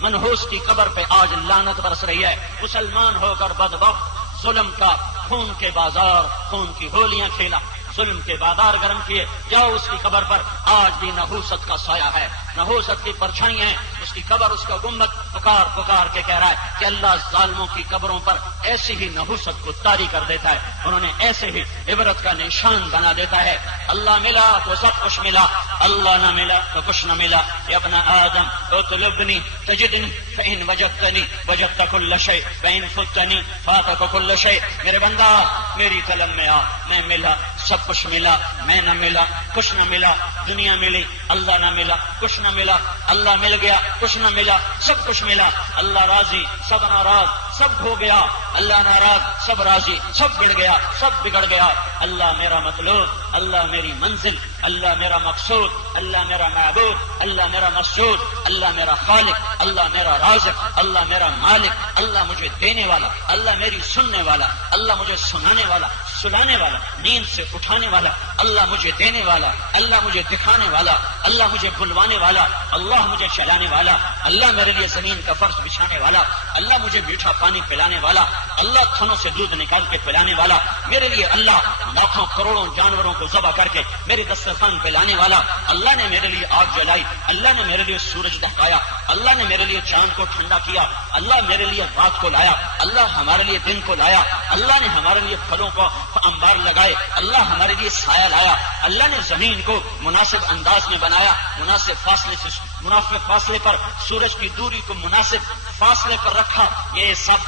منحوس کی قبر پہ آج لعنت برس رہی ہے، مسلمان ہو کر بدبخت ظلم کا خون کے بازار، خون کی ہولیاں کھیلا، ظلم کے بازار گرم کیے، جاؤ اس کی قبر پر آج بھی نحوست کا سایہ ہے، نحوست کی پرچھائیں ہیں، اس کی قبر، اس کا گنبد پکار کے کہہ رہا ہے کہ اللہ ظالموں کی قبروں پر ایسی ہی نحوست کو طاری کر دیتا ہے، انہوں نے ایسے ہی عبرت کا نشان بنا دیتا ہے۔ اللہ ملا تو سب کچھ ملا، اللہ نہ ملا تو کچھ نہ ملا۔ یا ابن آدم اطلبنی تجدنی فإن وجدتنی وجدت كل شيء وإن فتنی فاتك كل شيء۔ میرے بندہ میری طلب میں آ، میں ملا، سب کچھ ملا، میں نہ ملا کچھ نہ ملا، دنیا ملی اللہ نہ ملا کچھ نہ ملا، اللہ مل گیا کچھ نہ ملا، سب کچھ ملا، اللہ راضی سب ناراض، سب ہو گیا، اللہ ناراض سب راضی، سب بگڑ گیا سب بگڑ گیا، اللہ میرا مطلوب، اللہ میری منزل، اللہ میرا مقصود، اللہ میرا معبود، اللہ میرا مسجود، اللہ میرا خالق، اللہ میرا رازق، اللہ میرا مالک، اللہ مجھے دینے والا، اللہ میری سننے والا، اللہ مجھے سنانے والا، سلانے والا، نیند سے اٹھانے والا، اللہ مجھے دینے والا، اللہ مجھے دکھانے والا، اللہ مجھے بلوانے والا، اللہ مجھے چلانے والا، اللہ میرے لیے زمین کا فرش بچھانے والا، اللہ مجھے میٹھا پانی پلانے والا، اللہ تھنوں سے دودھ نکال کے پلانے والا، میرے لیے اللہ لاکھوں کروڑوں جانوروں کو ذبح کر کے میرے دسترخوان پہ لانے والا، اللہ نے میرے لیے آگ جلائی، اللہ نے میرے لیے سورج دہکایا، اللہ نے میرے لیے چاند کو ٹھنڈا کیا، اللہ میرے لیے رات کو لایا، اللہ ہمارے لیے دن کو لایا، اللہ نے ہمارے لیے پھلوں کو انبار لگائے، اللہ ہمارے لیے سایہ لایا، اللہ نے زمین کو مناسب انداز میں بنایا، مناسب فاصلے پر سورج کی دوری کو مناسب فاصلے پر رکھا، یہ سب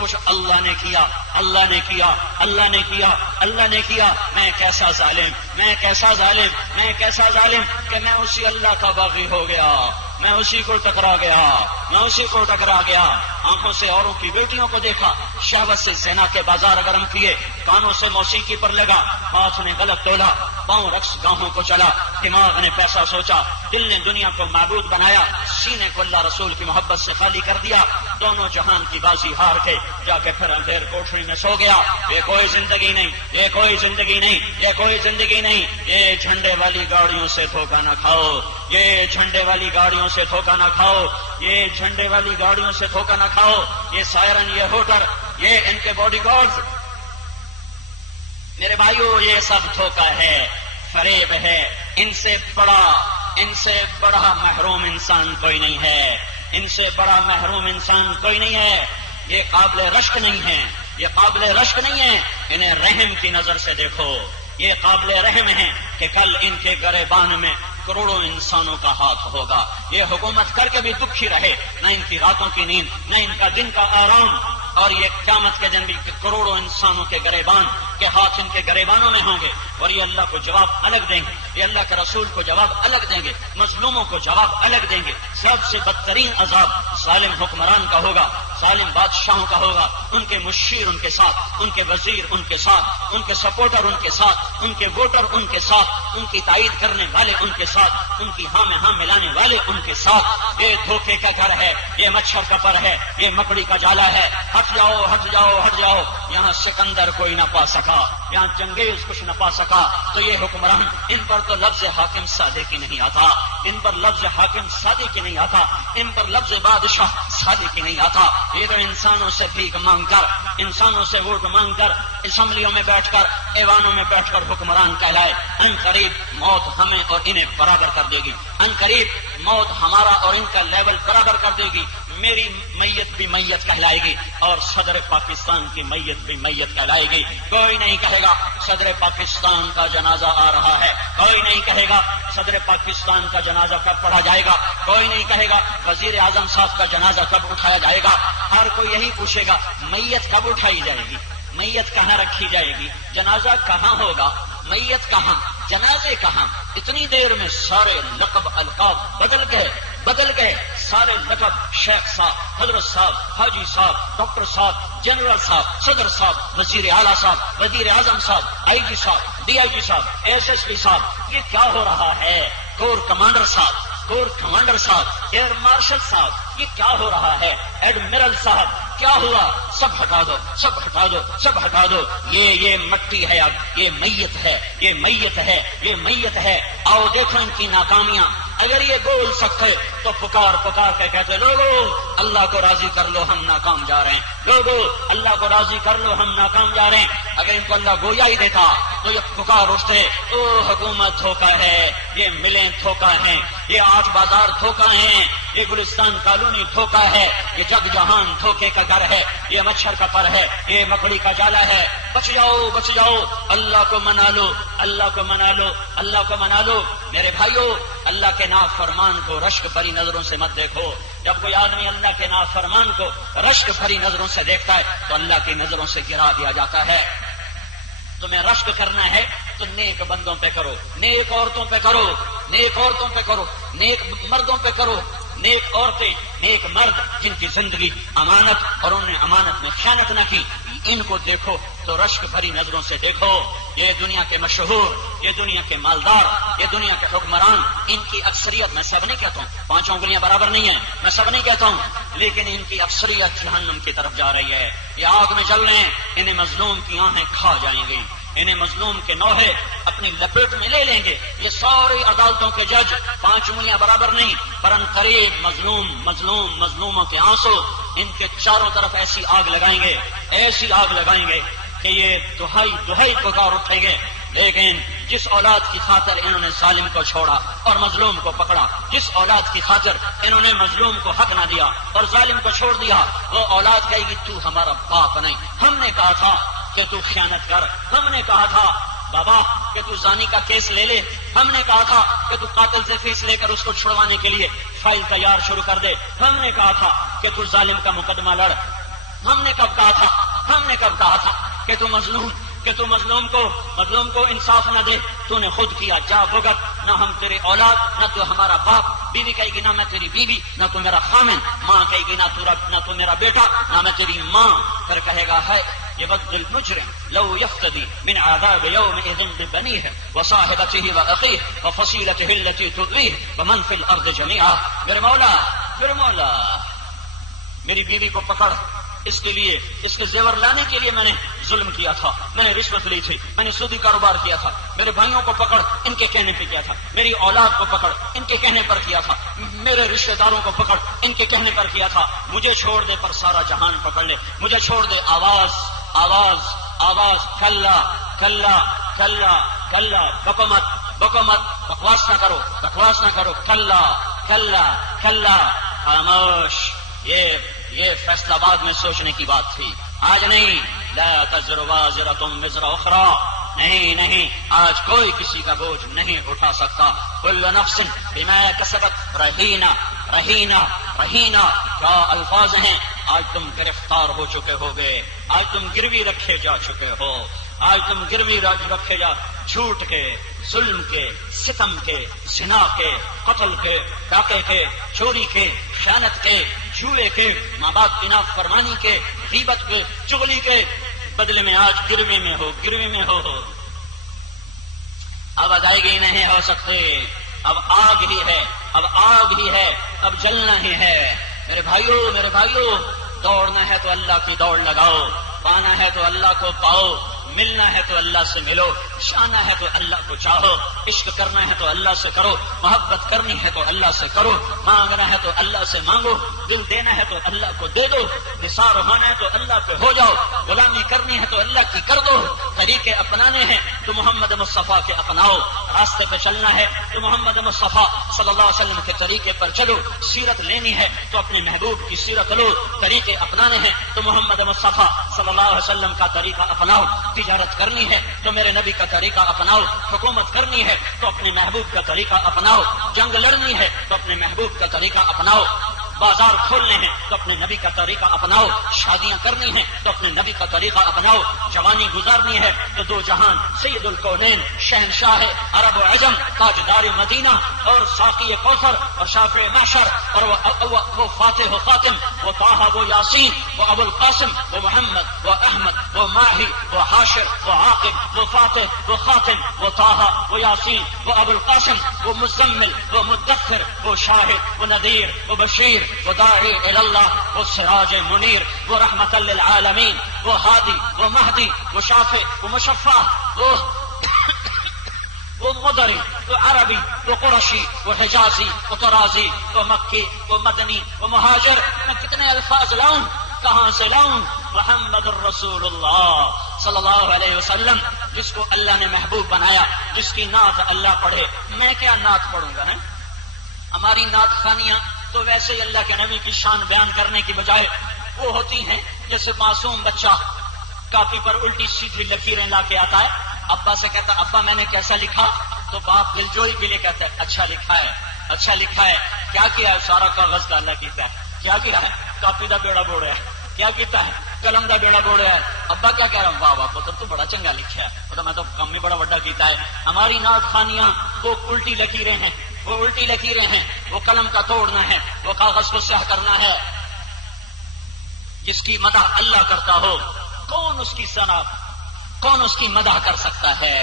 کچھ اللہ نے کیا، اللہ نے کیا، اللہ نے کیا، اللہ نے کیا۔ میں کیسا ظالم کہ میں اسی اللہ کا باغی ہو گیا، میں اسی کو ٹکرا گیا، آنکھوں سے اوروں کی بیٹیوں کو دیکھا، شہوت سے زنا کے بازار گرم کیے، کانوں سے موسیقی پر لگا، ہاتھ نے غلط تولا، پاؤں رقص گاہوں کو چلا، دماغ نے پیسہ سوچا، دل نے دنیا کو معبود بنایا، سینے کو اللہ رسول کی محبت سے خالی کر دیا، دونوں جہان کی بازی ہار کے جا کے پھر اندھیر کوٹھری میں سو گیا۔ یہ کوئی زندگی نہیں، یہ جھنڈے والی گاڑیوں سے دھوکہ نہ کھاؤ، یہ جھنڈے والی گاڑیوں سے دھوکہ نہ کھاؤ، یہ سائرن، یہ ہوٹر، یہ ان کے باڈی گارڈز، میرے بھائیو یہ سب دھوکہ ہے، فریب ہے، ان سے بڑا محروم انسان کوئی نہیں ہے، یہ قابل رشک نہیں ہے، انہیں رحم کی نظر سے دیکھو، یہ قابل رحم ہیں کہ کل ان کے گریبان میں کروڑوں انسانوں کا ہاتھ ہوگا، یہ حکومت کر کے بھی دکھی رہے، نہ ان کی راتوں کی نیند، نہ ان کا دن کا آرام، اور یہ قیامت کے دن بھی کروڑوں انسانوں کے گریبان کے ہاتھ ان کے گریبانوں میں ہوں گے، اور یہ اللہ کو جواب الگ دیں گے، یہ اللہ کے رسول کو جواب الگ دیں گے، مظلوموں کو جواب الگ دیں گے۔ سب سے بدترین عذاب ظالم حکمران کا ہوگا، ظالم بادشاہوں کا ہوگا، ان کے مشیر ان کے ساتھ، ان کے وزیر ان کے ساتھ، ان کے سپورٹر ان کے ساتھ، ان کے ووٹر ان کے ساتھ، ان کی تائید کرنے والے ان کے ساتھ، ان کی ہاں میں ہاں ملانے والے ان کے ساتھ۔ یہ دھوکے کا گھر ہے، یہ مچھر کا پر ہے، یہ مکڑی کا جالا ہے، ہٹ جاؤ، یہاں سکندر کوئی نہ پا سکا، یہاں چنگیز کچھ نہ پا سکا، تو یہ حکمران، ان پر تو لفظ حاکم سادے کی نہیں آتا، ان پر لفظ حاکم سادے کی نہیں آتا، ان پر لفظ بادشاہ سادے کی نہیں آتا، یہ تو انسانوں سے بھیک مانگ کر، انسانوں سے ووٹ مانگ کر، اسمبلیوں میں بیٹھ کر، ایوانوں میں بیٹھ کر حکمران کہلائے۔ ان قریب موت ہمیں اور انہیں برابر کر دے گی، ان قریب موت ہمارا اور ان کا لیول برابر کر دے گی، میری میت بھی میت کہلائے گی، اور صدر پاکستان کی میت بھی میت کہلائے گی۔ کوئی نہیں کہے گا صدر پاکستان کا جنازہ آ رہا ہے، کوئی نہیں کہے گا صدر پاکستان کا جنازہ کب پڑھا جائے گا، کوئی نہیں کہے گا وزیر اعظم صاحب کا جنازہ کب اٹھایا جائے گا، ہر کوئی یہی پوچھے گا میت کب اٹھائی جائے گی، میت کہاں رکھی جائے گی، جنازہ کہاں ہوگا، میت کہاں، جنازے کہاں۔ اتنی دیر میں سارے لقب القاب بدل گئے، سارے لقب شیخ صاحب، حضرت صاحب، حاجی صاحب، ڈاکٹر صاحب، جنرل صاحب، صدر صاحب، وزیر اعلیٰ صاحب، وزیر اعظم صاحب، آئی جی صاحب، ڈی آئی جی صاحب، ایس ایس پی صاحب، یہ کیا ہو رہا ہے، کور کمانڈر صاحب، ایئر مارشل صاحب، یہ کیا ہو رہا ہے، ایڈمرل صاحب، کیا ہوا، سب ہٹا دو، یہ مٹی ہے، اب یہ میت ہے، آؤ دیکھو ان کی ناکامیاں، اگر یہ بول سکتے تو پکار کے کہتے لوگو اللہ کو راضی کر لو ہم ناکام جا رہے ہیں، لوگو اللہ کو راضی کر لو ہم ناکام جا رہے ہیں۔ اگر ان کو اللہ گویا ہی دیتا تو یہ پکار اٹھتے، تو حکومت دھوکہ ہے، یہ ملیں دھوکہ ہیں، یہ آٹھ بازار دھوکہ ہیں، یہ گلستان کالونی دھوکہ ہے، یہ جگ جہان دھوکے کا گھر ہے، یہ مچھر کا پر ہے، یہ مکڑی کا جالا ہے۔ بچ جاؤ، اللہ کو منا لو میرے بھائیو۔ اللہ کے نافرمان کو رشک بھری نظروں سے مت دیکھو، جب کوئی آدمی اللہ کے نافرمان کو رشک بھری نظروں سے دیکھتا ہے تو اللہ کی نظروں سے گرا دیا جاتا ہے۔ تمہیں رشک کرنا ہے تو نیک بندوں پہ کرو، نیک عورتوں پہ کرو، نیک مردوں پہ کرو، نیک عورتیں، نیک مرد جن کی زندگی امانت اور انہوں نے امانت میں خیانت نہ کی، ان کو دیکھو تو رشک بھری نظروں سے دیکھو. یہ دنیا کے مشہور، یہ دنیا کے مالدار، یہ دنیا کے حکمران، ان کی اکثریت، میں سب نہیں کہتا ہوں، 5 انگلیاں برابر نہیں ہیں، میں سب نہیں کہتا ہوں، لیکن ان کی اکثریت جہنم کی طرف جا رہی ہے. یہ آگ میں جل رہے ہیں. انہیں مظلوم کی آنکھیں کھا جائیں گی، انہیں مظلوم کے نوحے اپنی لپیٹ میں لے لیں گے. یہ ساری عدالتوں کے جج 5 انگلیاں برابر نہیں، پر ان قریب مظلوموں کے آنسو ان کے چاروں طرف ایسی آگ لگائیں گے، ایسی آگ لگائیں گے کہ یہ دہائی پکار اٹھیں گے. لیکن جس اولاد کی خاطر انہوں نے ظالم کو چھوڑا اور مظلوم کو پکڑا، جس اولاد کی خاطر انہوں نے مظلوم کو حق نہ دیا اور ظالم کو چھوڑ دیا، وہ اولاد کہے گی تو ہمارا باپ نہیں. ہم نے کہا تھا کہ تو خیانت کر، ہم نے کہا تھا بابا کہ تو زانی کا کیس لے لے، ہم نے کہا تھا کہ تو قاتل سے فیس لے کر اس کو چھڑوانے کے لیے فائل تیار شروع کر دے، ہم نے کہا تھا کہ تو ظالم کا مقدمہ لڑ. ہم نے کب کہا تھا کہ تو مظلوم کو انصاف نہ دے؟ تو نے خود کیا. جا بھگت. نہ ہم تیرے اولاد، نہ تو ہمارا باپ. بیوی کہے گی نہ میں تیری بیوی، نہ تو میرا خامن. ماں کہے گی نہ تو میرا بیٹا، نہ میں تیری ماں. پھر کہے گا ہے يود المجرم لو يفتدي من عذاب يومئذ ببنيه وصاحبته وأخيه وفصيلته التي تؤويه ومن في الأرض جميعا. میرے مولا میری بیوی کو پکڑ. اس کے لیے، اس کے زیور لانے کے لیے میں نے ظلم کیا تھا، میں نے رشوت لی تھی، میں نے سودی کاروبار کیا تھا. میرے بھائیوں کو پکڑ، ان کے کہنے پہ کیا تھا. میری اولاد کو پکڑ، ان کے کہنے پر کیا تھا. میرے رشتہ داروں کو پکڑ، ان کے کہنے پر کیا تھا. مجھے چھوڑ دے پر سارا جہان پکڑ لے. مجھے چھوڑ دے. آواز کلا کلا کلا کلا. بکو مت، بکواس نہ کرو. کلا کلا کلا. خاموش. یہ فیصلہ آباد میں سوچنے کی بات تھی، آج نہیں. لا تزر وازرۃ وزر اخری. نہیں، آج کوئی کسی کا بوجھ نہیں اٹھا سکتا. کل نفس بما کسبت رہینہ. کیا الفاظ ہیں. آج تم گرفتار ہو چکے ہوگے، آج تم گروی رکھے جا چکے ہو، آج تم گروی رکھے جا جھوٹ کے، ظلم کے، ستم کے، زنا کے، قتل کے، ڈاکے کے، چوری کے، خیانت کے، جوئے کے، ماں باپ کی نافرمانی کے، غیبت کے، چغلی کے بدلے میں آج گروی میں ہو. اب ادائیگی نہیں ہو سکتے. اب آگ ہی ہے، اب جلنا ہی ہے. میرے بھائیوں دوڑنا ہے تو اللہ کی دوڑ لگاؤ، پانا ہے تو اللہ کو پاؤ، ملنا ہے تو اللہ سے ملو، جانا ہے تو اللہ کو چاہو، عشق کرنا ہے تو اللہ سے کرو، محبت کرنی ہے تو اللہ سے کرو، مانگنا ہے تو اللہ سے مانگو، دل دینا ہے تو اللہ کو دے دو، نثار ہونا ہے تو اللہ پہ ہو جاؤ، غلامی کرنی ہے تو اللہ کی کر دو. طریقے اپنانے ہیں تو محمد مصطفیٰ کے اپناؤ. راستے پہ چلنا ہے تو محمد مصطفیٰ صلی اللہ علیہ وسلم کے طریقے پر چلو. سیرت لینی ہے تو اپنے محبوب کی سیرت لو. طریقے اپنانے ہیں تو محمد مصطفیٰ صلی اللہ علیہ وسلم کا طریقہ اپناؤ. تجارت کرنی ہے تو میرے نبی کا طریقہ اپناؤ. حکومت کرنی ہے تو اپنے محبوب کا طریقہ اپناؤ. جنگ لڑنی ہے تو اپنے محبوب کا طریقہ اپناؤ. بازار کھولنے ہیں تو اپنے نبی کا طریقہ اپناؤ. شادیاں کرنی ہیں تو اپنے نبی کا طریقہ اپناؤ. جوانی گزارنی ہے تو دو جہان سید الکونین شہنشاہ عرب و عجم تاجدار مدینہ اور ساقی کوثر اور شافع محشر اور وہ فاتح و خاتم، وہ طٰہٰ، وہ یاسین، وہ ابو القاسم، وہ محمد، وہ احمد، وہ ماہی، وہ حاشر، وہ عاقب، وہ فاتح، وہ خاتم، وہ طٰہٰ، وہ یاسین، وہ ابو القاسم، وہ مزمل، وہ مدثر، وہ شاہد، وہ نذیر، وہ بشیر، وہ داعی الی اللہ، وہ سراج منیر، وہ رحمت للعالمین، وہ ہادی، وہ مہدی، وہ شافع، وہ مشفع، وہ مدری، وہ عربی، وہ قرشی، وہ حجازی، وہ طرازی، وہ مکی، وہ مدنی، وہ مہاجر. میں کتنے الفاظ لاؤں، کہاں سے لاؤں؟ محمد الرسول اللہ صلی اللہ علیہ وسلم، جس کو اللہ نے محبوب بنایا، جس کی نعت اللہ پڑھے. میں کیا نعت پڑھوں گا؟ ہماری نعت خوانیاں تو ویسے ہی اللہ کے نبی کی شان بیان کرنے کی بجائے وہ ہوتی ہیں جیسے معصوم بچہ کاپی پر الٹی سیدھی لکیریں لا کے آتا ہے، ابا سے کہتا ابا میں نے کیسا لکھا؟ تو باپ دلجوئی کے لیے کہتا ہے اچھا لکھا ہے. کیا کیا ہے؟ سارا کاغذ کا اللہ کیتا ہے. کیا کیا ہے؟ کاپی دا بیڑا بوڑا ہے. کیا کیتا ہے؟ قلم دا بیڑا بوڑا ہے. ابا کیا کہہ رہا ہوں؟ واہ واہ پتر تو بڑا چنگا لکھا ہے، تو میں تو کم ہی بڑا بڑا کیتا ہے. ہماری نعت خوانیاں وہ الٹی لکیریں ہیں، وہ قلم کا توڑنا ہے، وہ کاغذ کو سیاہ کرنا ہے. جس کی مدح اللہ کرتا ہو کون اس کی ثنا، کون اس کی مدح کر سکتا ہے؟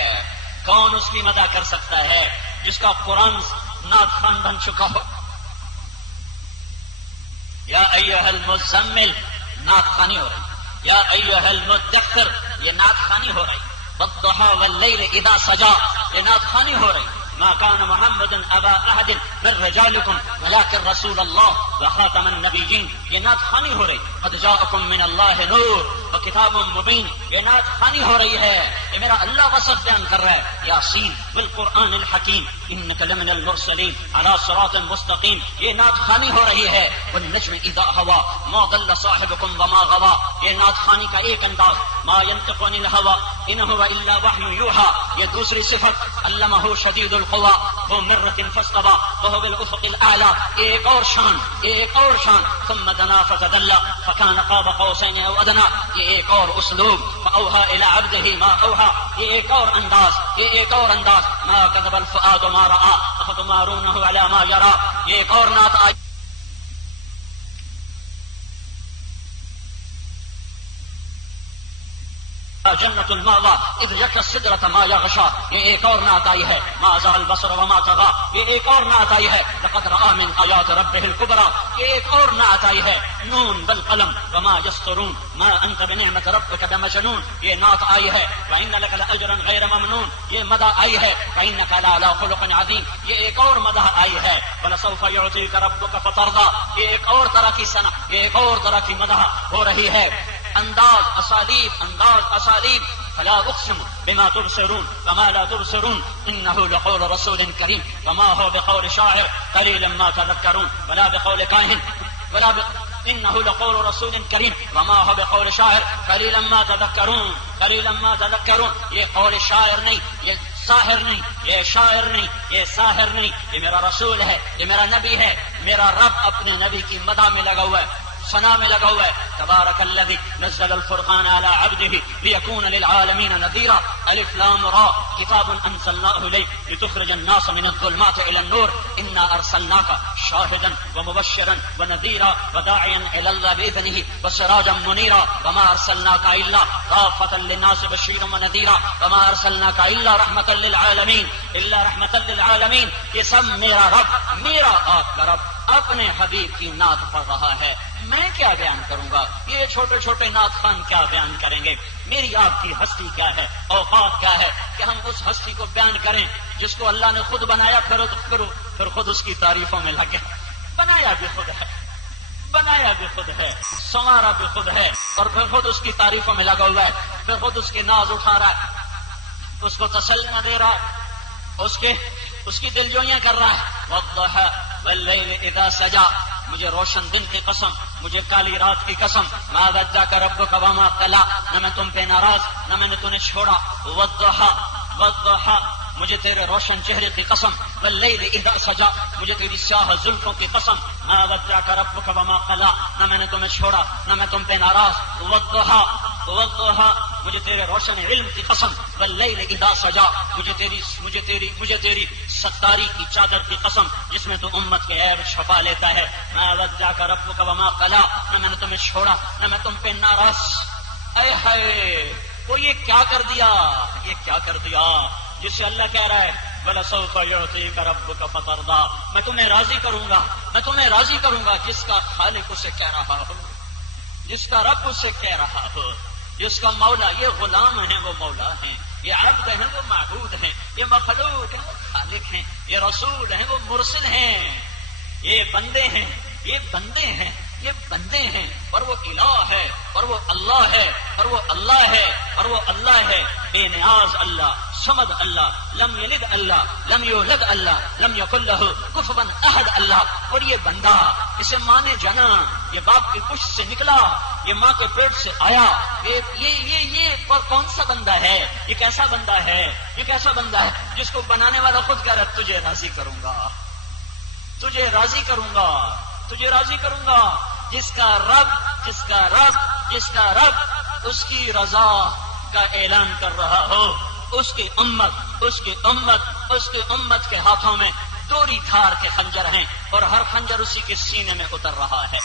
کون اس کی مدح کر سکتا ہے جس کا قرآن نعت خوان بن چکا ہو؟ یا ایھا المزمل نعت خوانی ہو رہی، یا ایھا المدثر یہ نعت خوانی ہو رہی، والضحى واللیل اذا سجا یہ نعت خوانی ہو رہی. ما كان محمد ابا احد من رجالكم ولكن رسول الله وخاتم النبيين یہ نعت خوانی ہو رہی. قد جاءكم من الله نور وكتاب مبين یہ نعت خوانی ہو رہی ہے. یہ میرا اللہ وصف بیان کر رہا ہے. یاسین والقرآن الحکیم انك لمن المرسلین على صراط مستقیم یہ نعت خوانی ہو رہی ہے. والنجم اذا هوى ما ضل صاحبكم وما غوى یہ نعت خوانی کا ایک انداز. ما ينطق عن الهوى ان هو الا وحي يوحى یہ دوسری صفت. علمه شدید القوى ذو مرة فاستوى وهو بالافق الاعلى ایک اور شان، ایک اور شان. ثم دنا فتدلى فكان قاب قوسين او ادنى یہ ایک اور اسلوب. فاوحى الى عبده ما اوحى یہ ایک اور انداز، یہ ایک اور انداز. ما كذب الفؤاد ما راى افتمارونه على ما يرى یہ ایک اور نعت آئی. جنت المأوى اذ يغشى السدرة ما يغشى یہ ایک اور نعت آئی ہے. ما زاغ البصر وما طغى یہ ایک اور نعت آئی ہے. لقد رأى من آيات ربه الكبرى یہ ایک اور نعت آئی ہے. نون والقلم وما يسطرون ما انت بنعمة ربك بمجنون یہ نعت آئی ہے. وإن لك لأجرا غير ممنون یہ مدح آئی ہے. وإنك لعلى خلق عظيم یہ ایک اور مدح آئی ہے. ولسوف يعطيك ربك فترضى یہ ایک اور طرح کی ثنا، یہ ایک اور طرح کی مدح ہو رہی ہے. انداز اسالیب، انداز اسالیب. فلا اقسم بما تبصرون وما لا تبصرون انه لقول رسول كريم وما هو بقول شاعر قليلا ما تذكرون ولا بقول كاهن ولا انه لقول رسول كريم وما هو بقول شاعر قليلا ما تذكرون قليلا ما تذكرون یہ قول شاعر نہیں، یہ ساحر نہیں، یہ شاعر نہیں، یہ ساحر نہیں. یہ میرا رسول ہے، یہ میرا نبی ہے. میرا رب اپنے نبی کی مدح میں لگا ہوا ہے، ثنا میں لگا ہوا ہے. تبارک الذی نزل الفرقان على عبده ليكون للعالمین نذیرا. الف لام را کتاب انزلناه الیک لتخرج الناس من الظلمات الى النور انا ارسلناك شاهدا ومبشرا ونذيرا وداعيا الى الله باذنه وسراجا منيرا وما ارسلناك الا كافة للناس بشيرا ونذيرا وما ارسلناك الا رحمة للعالمين الا رحمة للعالمين. یہ سب میرا رب، میرا آپ کا رب اپنے حبیب کی نعت پڑھ رہا ہے. میں کیا بیان کروں گا؟ یہ چھوٹے چھوٹے نعت خوان کیا بیان کریں گے؟ میری آپ کی ہستی کیا ہے، اوقات کیا ہے کہ ہم اس ہستی کو بیان کریں جس کو اللہ نے خود بنایا. پھر خود اس کی تعریفوں میں لگے. بنایا بھی خود ہے، بنایا بھی خود ہے، سنوارا بھی خود ہے، اور پھر خود اس کی تعریفوں میں لگا ہوا ہے. پھر خود اس کے ناز اٹھا رہا ہے، اس کو تسلیاں دے رہا ہے، اس کی دلجوئیاں کر رہا ہے. والضحى واللیل اذا سجا مجھے روشن دن کی قسم، مجھے کالی رات کی قسم. ما ودعك ربك وما قلى نہ میں تم پہ ناراض نہ میں نے تمہیں چھوڑا. والضحى مجھے تیرے روشن چہرے کی قسم. واللیل اذا سجا مجھے تیری سیاہ زلفوں کی قسم. ما ودعك ربك وما قلى نہ میں نے تمہیں چھوڑا نہ میں تم پہ ناراض. والضحى مجھے تیرے روشن علم کی قسم. واللیل اذا سجا مجھے تیری ستاری کی چادر کی قسم جس میں تو امت کے عیب چھپا لیتا ہے. ما ودعك ربك وما قلى نہ میں نے تمہیں چھوڑا نہ میں تم پہ ناراض. اے ہائے وہ یہ کیا کر دیا، یہ کیا کر دیا جس سے اللہ کہہ رہا ہے وَلَسَوْفَ يُعْطِيكَ رَبُّكَ فَتَرْضَىٰ میں تمہیں راضی کروں گا، میں تمہیں راضی کروں گا. جس کا خالق اسے کہہ رہا ہو، جس کا رب اسے کہہ رہا ہو، جس کا مولا، یہ غلام ہیں وہ مولا ہیں، یہ عبد ہیں وہ معبود ہیں، یہ مخلوق ہیں وہ خالق ہیں، یہ رسول ہیں وہ مرسل ہیں، یہ بندے ہیں، یہ بندے ہیں، یہ بندے ہیں. اور وہ الہ ہے، اور وہ اللہ ہے، اور وہ اللہ ہے، اور وہ اللہ ہے. بے نیاز اللہ، صمد اللہ، لم یلد اللہ، لم یولد اللہ، لم یکن لہ کفوا احد اللہ. اور یہ بندہ، اسے ماں نے جنا، یہ باپ کی پشت سے نکلا، یہ ماں کے پیٹ سے آیا. یہ کون سا بندہ ہے؟ یہ کیسا بندہ ہے؟ یہ کیسا بندہ ہے جس کو بنانے والا خود کہہ رہا ہے تجھے راضی کروں گا، تجھے راضی کروں گا، تجھے راضی کروں گا. جس کا رب اس کی رضا کا اعلان کر رہا ہو. اس کی امت کے ہاتھوں میں دوری دھار کے خنجر ہیں اور ہر خنجر اسی کے سینے میں اتر رہا ہے.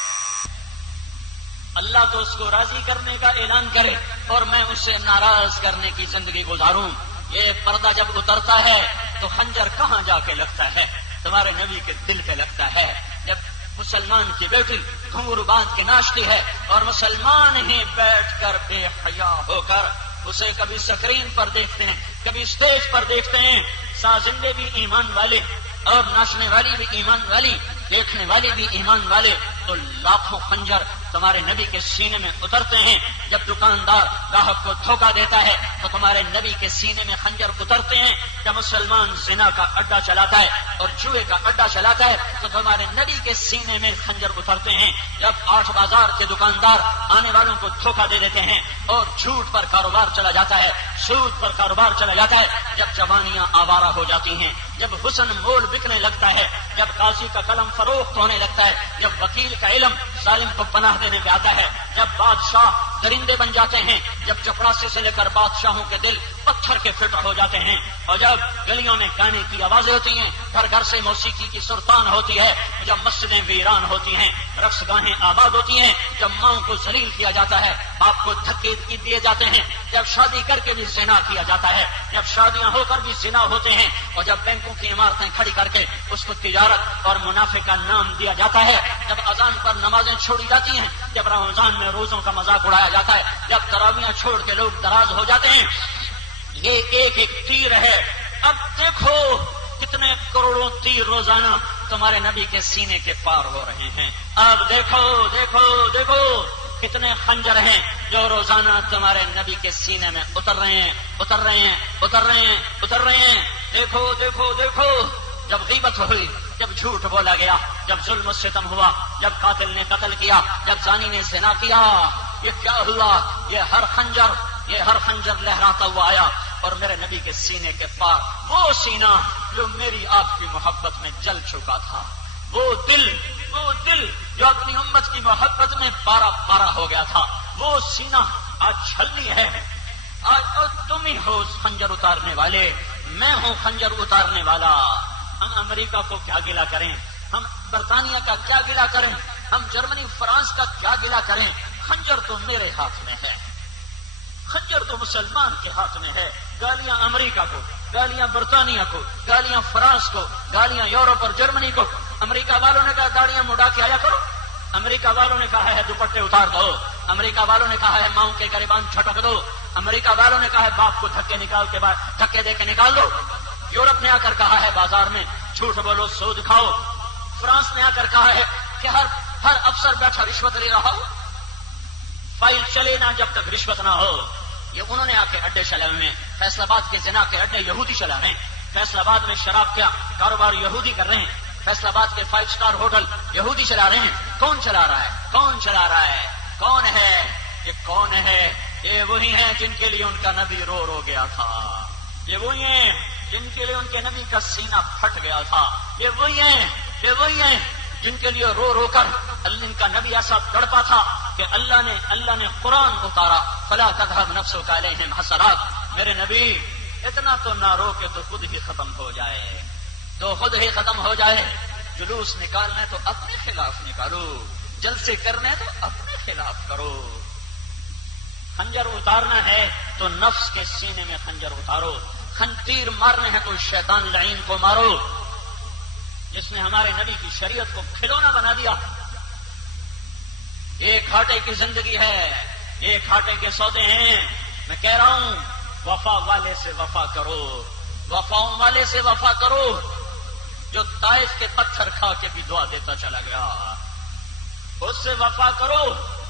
اللہ تو اس کو راضی کرنے کا اعلان کرے اور میں اسے ناراض کرنے کی زندگی گزاروں. یہ پردہ جب اترتا ہے تو خنجر کہاں جا کے لگتا ہے؟ تمہارے نبی کے دل پہ لگتا ہے. جب مسلمان کی بیٹی گھنگرو باندھ کے ناچتی ہے اور مسلمان ہی بیٹھ کر بے حیا ہو کر اسے کبھی اسکرین پر دیکھتے ہیں, کبھی اسٹیج پر دیکھتے ہیں, سازندے بھی ایمان والے اور ناچنے والی بھی ایمان والی, دیکھنے والے بھی ایمان والے, تو لاکھوں خنجر تمہارے نبی کے سینے میں اترتے ہیں. جب دکاندار گاہک کو دھوکہ دیتا ہے تو تمہارے نبی کے سینے میں خنجر اترتے ہیں. جب مسلمان زنا کا اڈا چلاتا ہے اور جوئے کا اڈا چلاتا ہے تو تمہارے نبی کے سینے میں خنجر اترتے ہیں. جب 8 بازار کے دکاندار آنے والوں کو دھوکہ دے دیتے ہیں اور جھوٹ پر کاروبار چلا جاتا ہے, سود پر کاروبار چلا جاتا ہے, جب جوانیاں آوارہ ہو جاتی ہیں, جب حسن مول بکنے لگتا ہے, جب قاضی کا قلم فروخت ہونے لگتا ہے, جب وکیل کا علم ظالم کو پناہ دینے پہ آتا ہے, جب بادشاہ درندے بن جاتے ہیں, جب چپراسی سے لے کر بادشاہوں کے دل پتھر کے فٹ ہو جاتے ہیں, اور جب گلیوں میں گانے کی آوازیں ہوتی ہیں, گھر گھر سے موسیقی کی سرتان ہوتی ہے, جب مسجدیں ویران ہوتی ہیں, رقص گاہیں آباد ہوتی ہیں, جب ماں کو ذلیل کیا جاتا ہے, باپ کو دھکے دیے جاتے ہیں, جب شادی کر کے بھی زنا کیا جاتا ہے, جب شادیاں ہو کر بھی زنا ہوتے ہیں, اور جب بینکوں کی عمارتیں کھڑی کر کے اس کو تجارت اور منافع کا نام دیا جاتا ہے, جب اذان پر نمازیں چھوڑی جاتی ہیں, جب رمضان میں روزوں کا مذاق اڑایا جاتا ہے, جب تراویاں چھوڑ کے لوگ دراز ہو جاتے ہیں, یہ ایک ایک تیر ہے. اب دیکھو کتنے کروڑوں تیر روزانہ تمہارے نبی کے سینے کے پار ہو رہے ہیں. اب دیکھو دیکھو دیکھو کتنے خنجر ہیں جو روزانہ تمہارے نبی کے سینے میں اتر رہے ہیں, اتر رہے ہیں, اتر رہے ہیں, اتر رہے ہیں. دیکھو دیکھو دیکھو, جب غیبت ہوئی, جب جھوٹ بولا گیا, جب ظلم و ستم ہوا, جب قاتل نے قتل کیا, جب زانی نے زنا کیا, یہ کیا ہوا؟ یہ ہر خنجر لہراتا ہوا آیا اور میرے نبی کے سینے کے پار وہ سینہ جو میری آپ کی محبت میں جل چکا تھا, وہ دل جو اپنی امت کی محبت میں پارا پارا ہو گیا تھا, وہ سینہ آج چھلنی ہے. آج تم ہی ہو خنجر اتارنے والے, میں ہوں خنجر اتارنے والا. ہم امریکہ کو کیا گلا کریں, ہم برطانیہ کا کیا گلا کریں, ہم جرمنی فرانس کا کیا گلا کریں؟ خنجر تو میرے ہاتھ میں ہے, خنجر تو مسلمان کے ہاتھ میں ہے. گالیاں امریکہ کو, گالیاں برطانیہ کو, گالیاں فرانس کو, گالیاں یورپ اور جرمنی کو. امریکہ والوں نے کہا داڑیاں مڈا کے آیا کرو, امریکہ والوں نے کہا ہے دوپٹے اتار دو, امریکہ والوں نے کہا ہے ماؤں کے گریبان چھٹک دو, امریکہ والوں نے کہا ہے باپ کو دھکے دے کے نکال دو. یورپ نے آ کر کہا ہے بازار میں جھوٹ بولو, سود کھاؤ. فرانس نے آ کر کہا ہے کہ ہر افسر بیٹھا رشوت لے رہا ہو, فائل چلے نہ جب تک رشوت نہ ہو. یہ انہوں نے آ کے اڈے چلے ہوئے. فیصل آباد کے زنا کے اڈے یہودی چلا رہے ہیں, فیصل آباد میں شراب کا کاروبار یہودی کر رہے ہیں, فیصل آباد کے 5 اسٹار ہوٹل یہودی چلا رہے ہیں. کون چلا رہا ہے؟ کون چلا رہا ہے؟ کون ہے یہ؟ کون ہے یہ؟ وہی ہیں جن کے لیے ان کا نبی رو رو گیا تھا, یہ وہی ہیں جن کے لیے ان کے نبی کا سینہ پھٹ گیا تھا, یہ وہی ہیں جن کے لیے رو رو کر ان کا نبی ایسا تڑپا تھا کہ اللہ نے قرآن اتارا, فلا تذهب نفسك عليهم حسرات. میرے نبی اتنا تو نہ رو کہ تو خود ہی ختم ہو جائے, تو خود ہی ختم ہو جائے. جلوس نکالنا ہے تو اپنے خلاف نکالو, جلسے کرنا ہے تو اپنے خلاف کرو. خنجر اتارنا ہے تو نفس کے سینے میں خنجر اتارو, تیر مارنے ہیں تو شیطان لعین کو مارو جس نے ہمارے نبی کی شریعت کو کھلونا بنا دیا. ایک گھاٹے کی زندگی ہے, ایک گھاٹے کے سودے ہیں. میں کہہ رہا ہوں وفا والے سے وفا کرو, وفاؤں والے سے وفا کرو جو طائف کے پتھر کھا کے بھی دعا دیتا چلا گیا. اس سے وفا کرو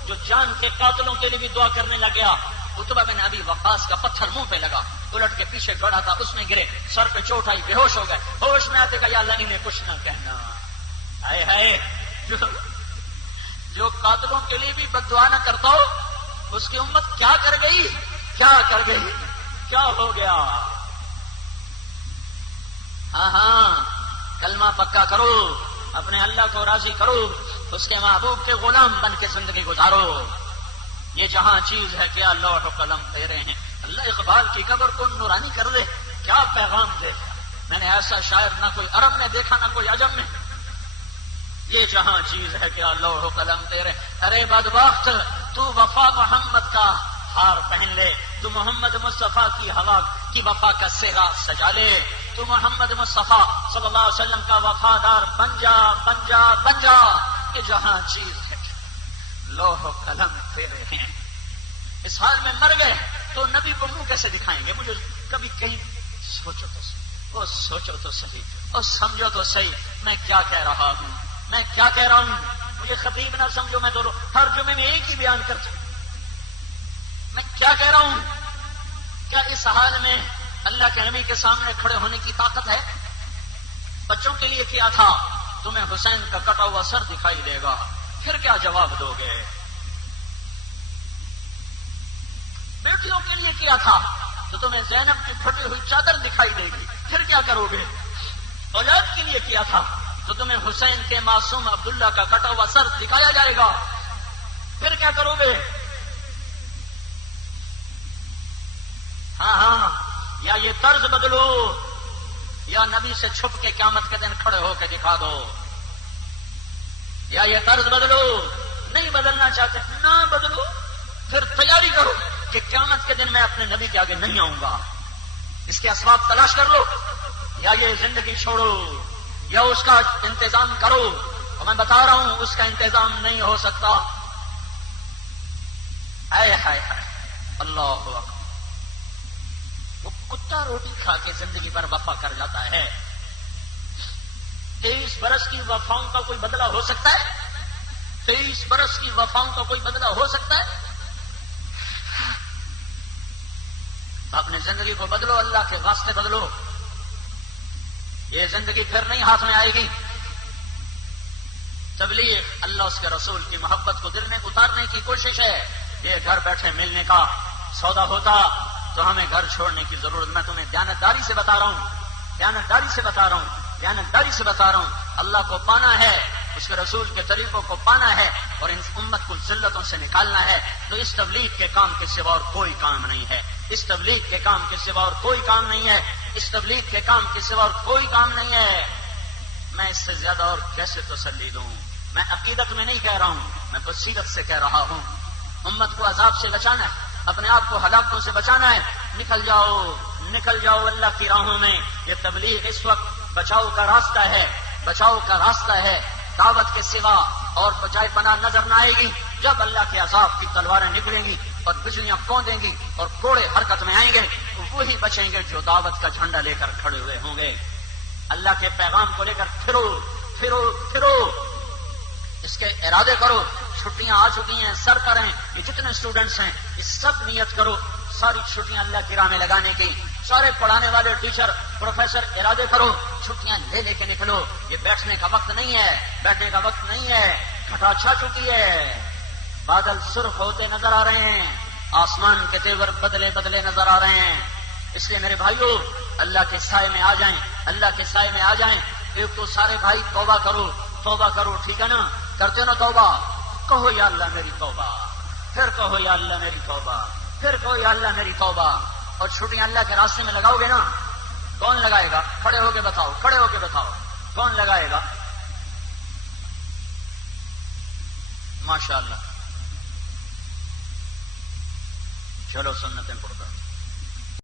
جو جان کے قاتلوں کے لیے بھی دعا کرنے لگ گیا. عتبہ بن ابی وقاص کا پتھر منہ پہ لگا, الٹ کے پیچھے گڑا تھا, اس میں گرے, سر پہ چوٹ آئی, بے ہوش ہو گئے. ہوش میں آتے کہ یا اللہ انہیں کچھ نہ کہنا. ہائے ہائے, جو قاتلوں کے لیے بھی بد دعا نہ کرتا ہو اس کی امت کیا کر گئی, کیا کر گئی, کیا ہو گیا. ہاں کلمہ پکا کرو, اپنے اللہ کو راضی کرو, اس کے محبوب کے غلام بن کے زندگی گزارو. یہ جہاں چیز ہے کیا لوح و قلم تیرے ہیں. اللہ اقبال کی قبر کو نورانی کر دے, کیا پیغام دے. میں نے ایسا شاعر نہ کوئی عرب میں دیکھا نہ کوئی عجم میں. یہ جہاں چیز ہے کیا لوح و قلم تیرے. ارے بدبخت تو وفا محمد کا ہار پہن لے، تو محمد مصطفیٰ کی ہوا کی وفا کا صحرا سجا لے، تو محمد مصطفیٰ صلی اللہ علیہ وسلم کا وفادار بن جا بن جا بن جا، کہ جہاں چیز ہے لوح و قلم تیرے ہیں۔ اس حال میں مر گئے تو نبی کو منہ کیسے دکھائیں گے؟ مجھے کبھی کہیں سوچو تو صحیح، وہ سوچو تو صحیح اور سمجھو تو صحیح، میں کیا کہہ رہا ہوں، میں کیا کہہ رہا ہوں؟ مجھے خطیب نہ سمجھو، میں تو ہر جمعے میں ایک ہی بیان کرتا ہوں۔ میں کیا کہہ رہا ہوں؟ کیا اس حال میں اللہ کے نبی کے سامنے کھڑے ہونے کی طاقت ہے؟ بچوں کے لیے کیا تھا؟ تمہیں حسین کا کٹا ہوا سر دکھائی دے گا، پھر کیا جواب دو گے؟ بیٹیوں کے لیے کیا تھا؟ تو تمہیں زینب کی پھٹی ہوئی چادر دکھائی دے گی، پھر کیا کرو گے؟ اولاد کے لیے کیا تھا؟ تو تمہیں حسین کے معصوم عبداللہ کا کٹا ہوا سر دکھایا جائے گا، پھر کیا کرو گے؟ ہاں ہاں، یا یہ طرز بدلو یا نبی سے چھپ کے قیامت کے دن کھڑے ہو کے دکھا دو، یا یہ طرز بدلو۔ نہیں بدلنا چاہتے نہ بدلو، پھر تیاری کرو کہ قیامت کے دن میں اپنے نبی کے آگے نہیں آؤں گا، اس کے اسباب تلاش کر لو، یا یہ زندگی چھوڑو یا اس کا انتظام کرو۔ اور میں بتا رہا ہوں اس کا انتظام نہیں ہو سکتا۔ اے ہائے ہائے، اللہ اکبر، وہ کتا روٹی کھا کے زندگی پر وفا کر جاتا ہے۔ 23 برس کی وفاؤں کا کوئی بدلہ ہو سکتا ہے؟ 23 برس کی وفاؤں کا کوئی بدلہ ہو سکتا ہے؟ اپنی زندگی کو بدلو، اللہ کے واسطے بدلو، یہ زندگی پھر نہیں ہاتھ میں آئے گی۔ تبلیغ اللہ اس کے رسول کی محبت کو دل میں اتارنے کی کوشش ہے۔ یہ گھر بیٹھے ملنے کا سودا ہوتا تو ہمیں گھر چھوڑنے کی ضرورت۔ میں تمہیں دیانتداری سے بتا رہا ہوں، دیانتداری سے بتا رہا ہوں، دیانتداری سے بتا رہا ہوں، اللہ کو پانا ہے، اس کے رسول کے طریقوں کو پانا ہے اور ان امت کو ذلتوں سے نکالنا ہے، تو اس تبلیغ کے کام کے سوا اور کوئی کام نہیں ہے، اس تبلیغ کے کام کے سوا اور کوئی کام نہیں ہے، اس تبلیغ کے کام کے سوا اور کوئی کام نہیں ہے۔ میں اس سے زیادہ اور کیسے تسلی دوں؟ میں عقیدت میں نہیں کہہ رہا ہوں، میں بصیرت سے کہہ رہا ہوں۔ امت کو عذاب سے بچانا ہے، اپنے آپ کو ہلاکتوں سے بچانا ہے، نکل جاؤ، نکل جاؤ اللہ کی راہوں میں۔ یہ تبلیغ اس وقت بچاؤ کا راستہ ہے، بچاؤ کا راستہ ہے۔ دعوت کے سوا اور بچائے پناہ نظر نہ آئے گی جب اللہ کے عذاب کی تلواریں نکلیں گی اور بجلیاں کودیں گی اور کوڑے حرکت میں آئیں گے، وہی بچیں گے جو دعوت کا جھنڈا لے کر کھڑے ہوئے ہوں گے۔ اللہ کے پیغام کو لے کر پھرو پھرو پھرو، اس کے ارادے کرو۔ چھٹیاں آ چکی ہیں، سر کریں، یہ جتنے اسٹوڈنٹس ہیں یہ سب نیت کرو ساری چھٹیاں اللہ کی راہ میں لگانے کی۔ سارے پڑھانے والے ٹیچر پروفیسر ارادے کرو، چھٹیاں لے لے کے نکلو۔ یہ بیٹھنے کا وقت نہیں ہے، بیٹھنے کا وقت نہیں ہے، گھٹا چھا چکی ہے، بادل سرخ ہوتے نظر آ رہے ہیں، آسمان کے تیور بدلے بدلے نظر آ رہے ہیں۔ اس لیے میرے بھائیوں، اللہ کے سائے میں آ جائیں، اللہ کے سائے میں آ جائیں۔ ایک تو سارے بھائی توبہ کرو، توبہ کرو، ٹھیک ہے نا؟ کرتے نا توبہ؟ کہو یا اللہ میری توبہ، پھر کہو یا اللہ میری توبہ، پھر کہو یا اللہ میری توبہ۔ اور چھٹیاں اللہ کے راستے میں لگاؤ گے نا؟ کون لگائے گا؟ کھڑے ہو کے بتاؤ، کھڑے ہو کے بتاؤ، کون لگائے گا؟ ماشاء اللہ، چلو سنتیں پڑھتا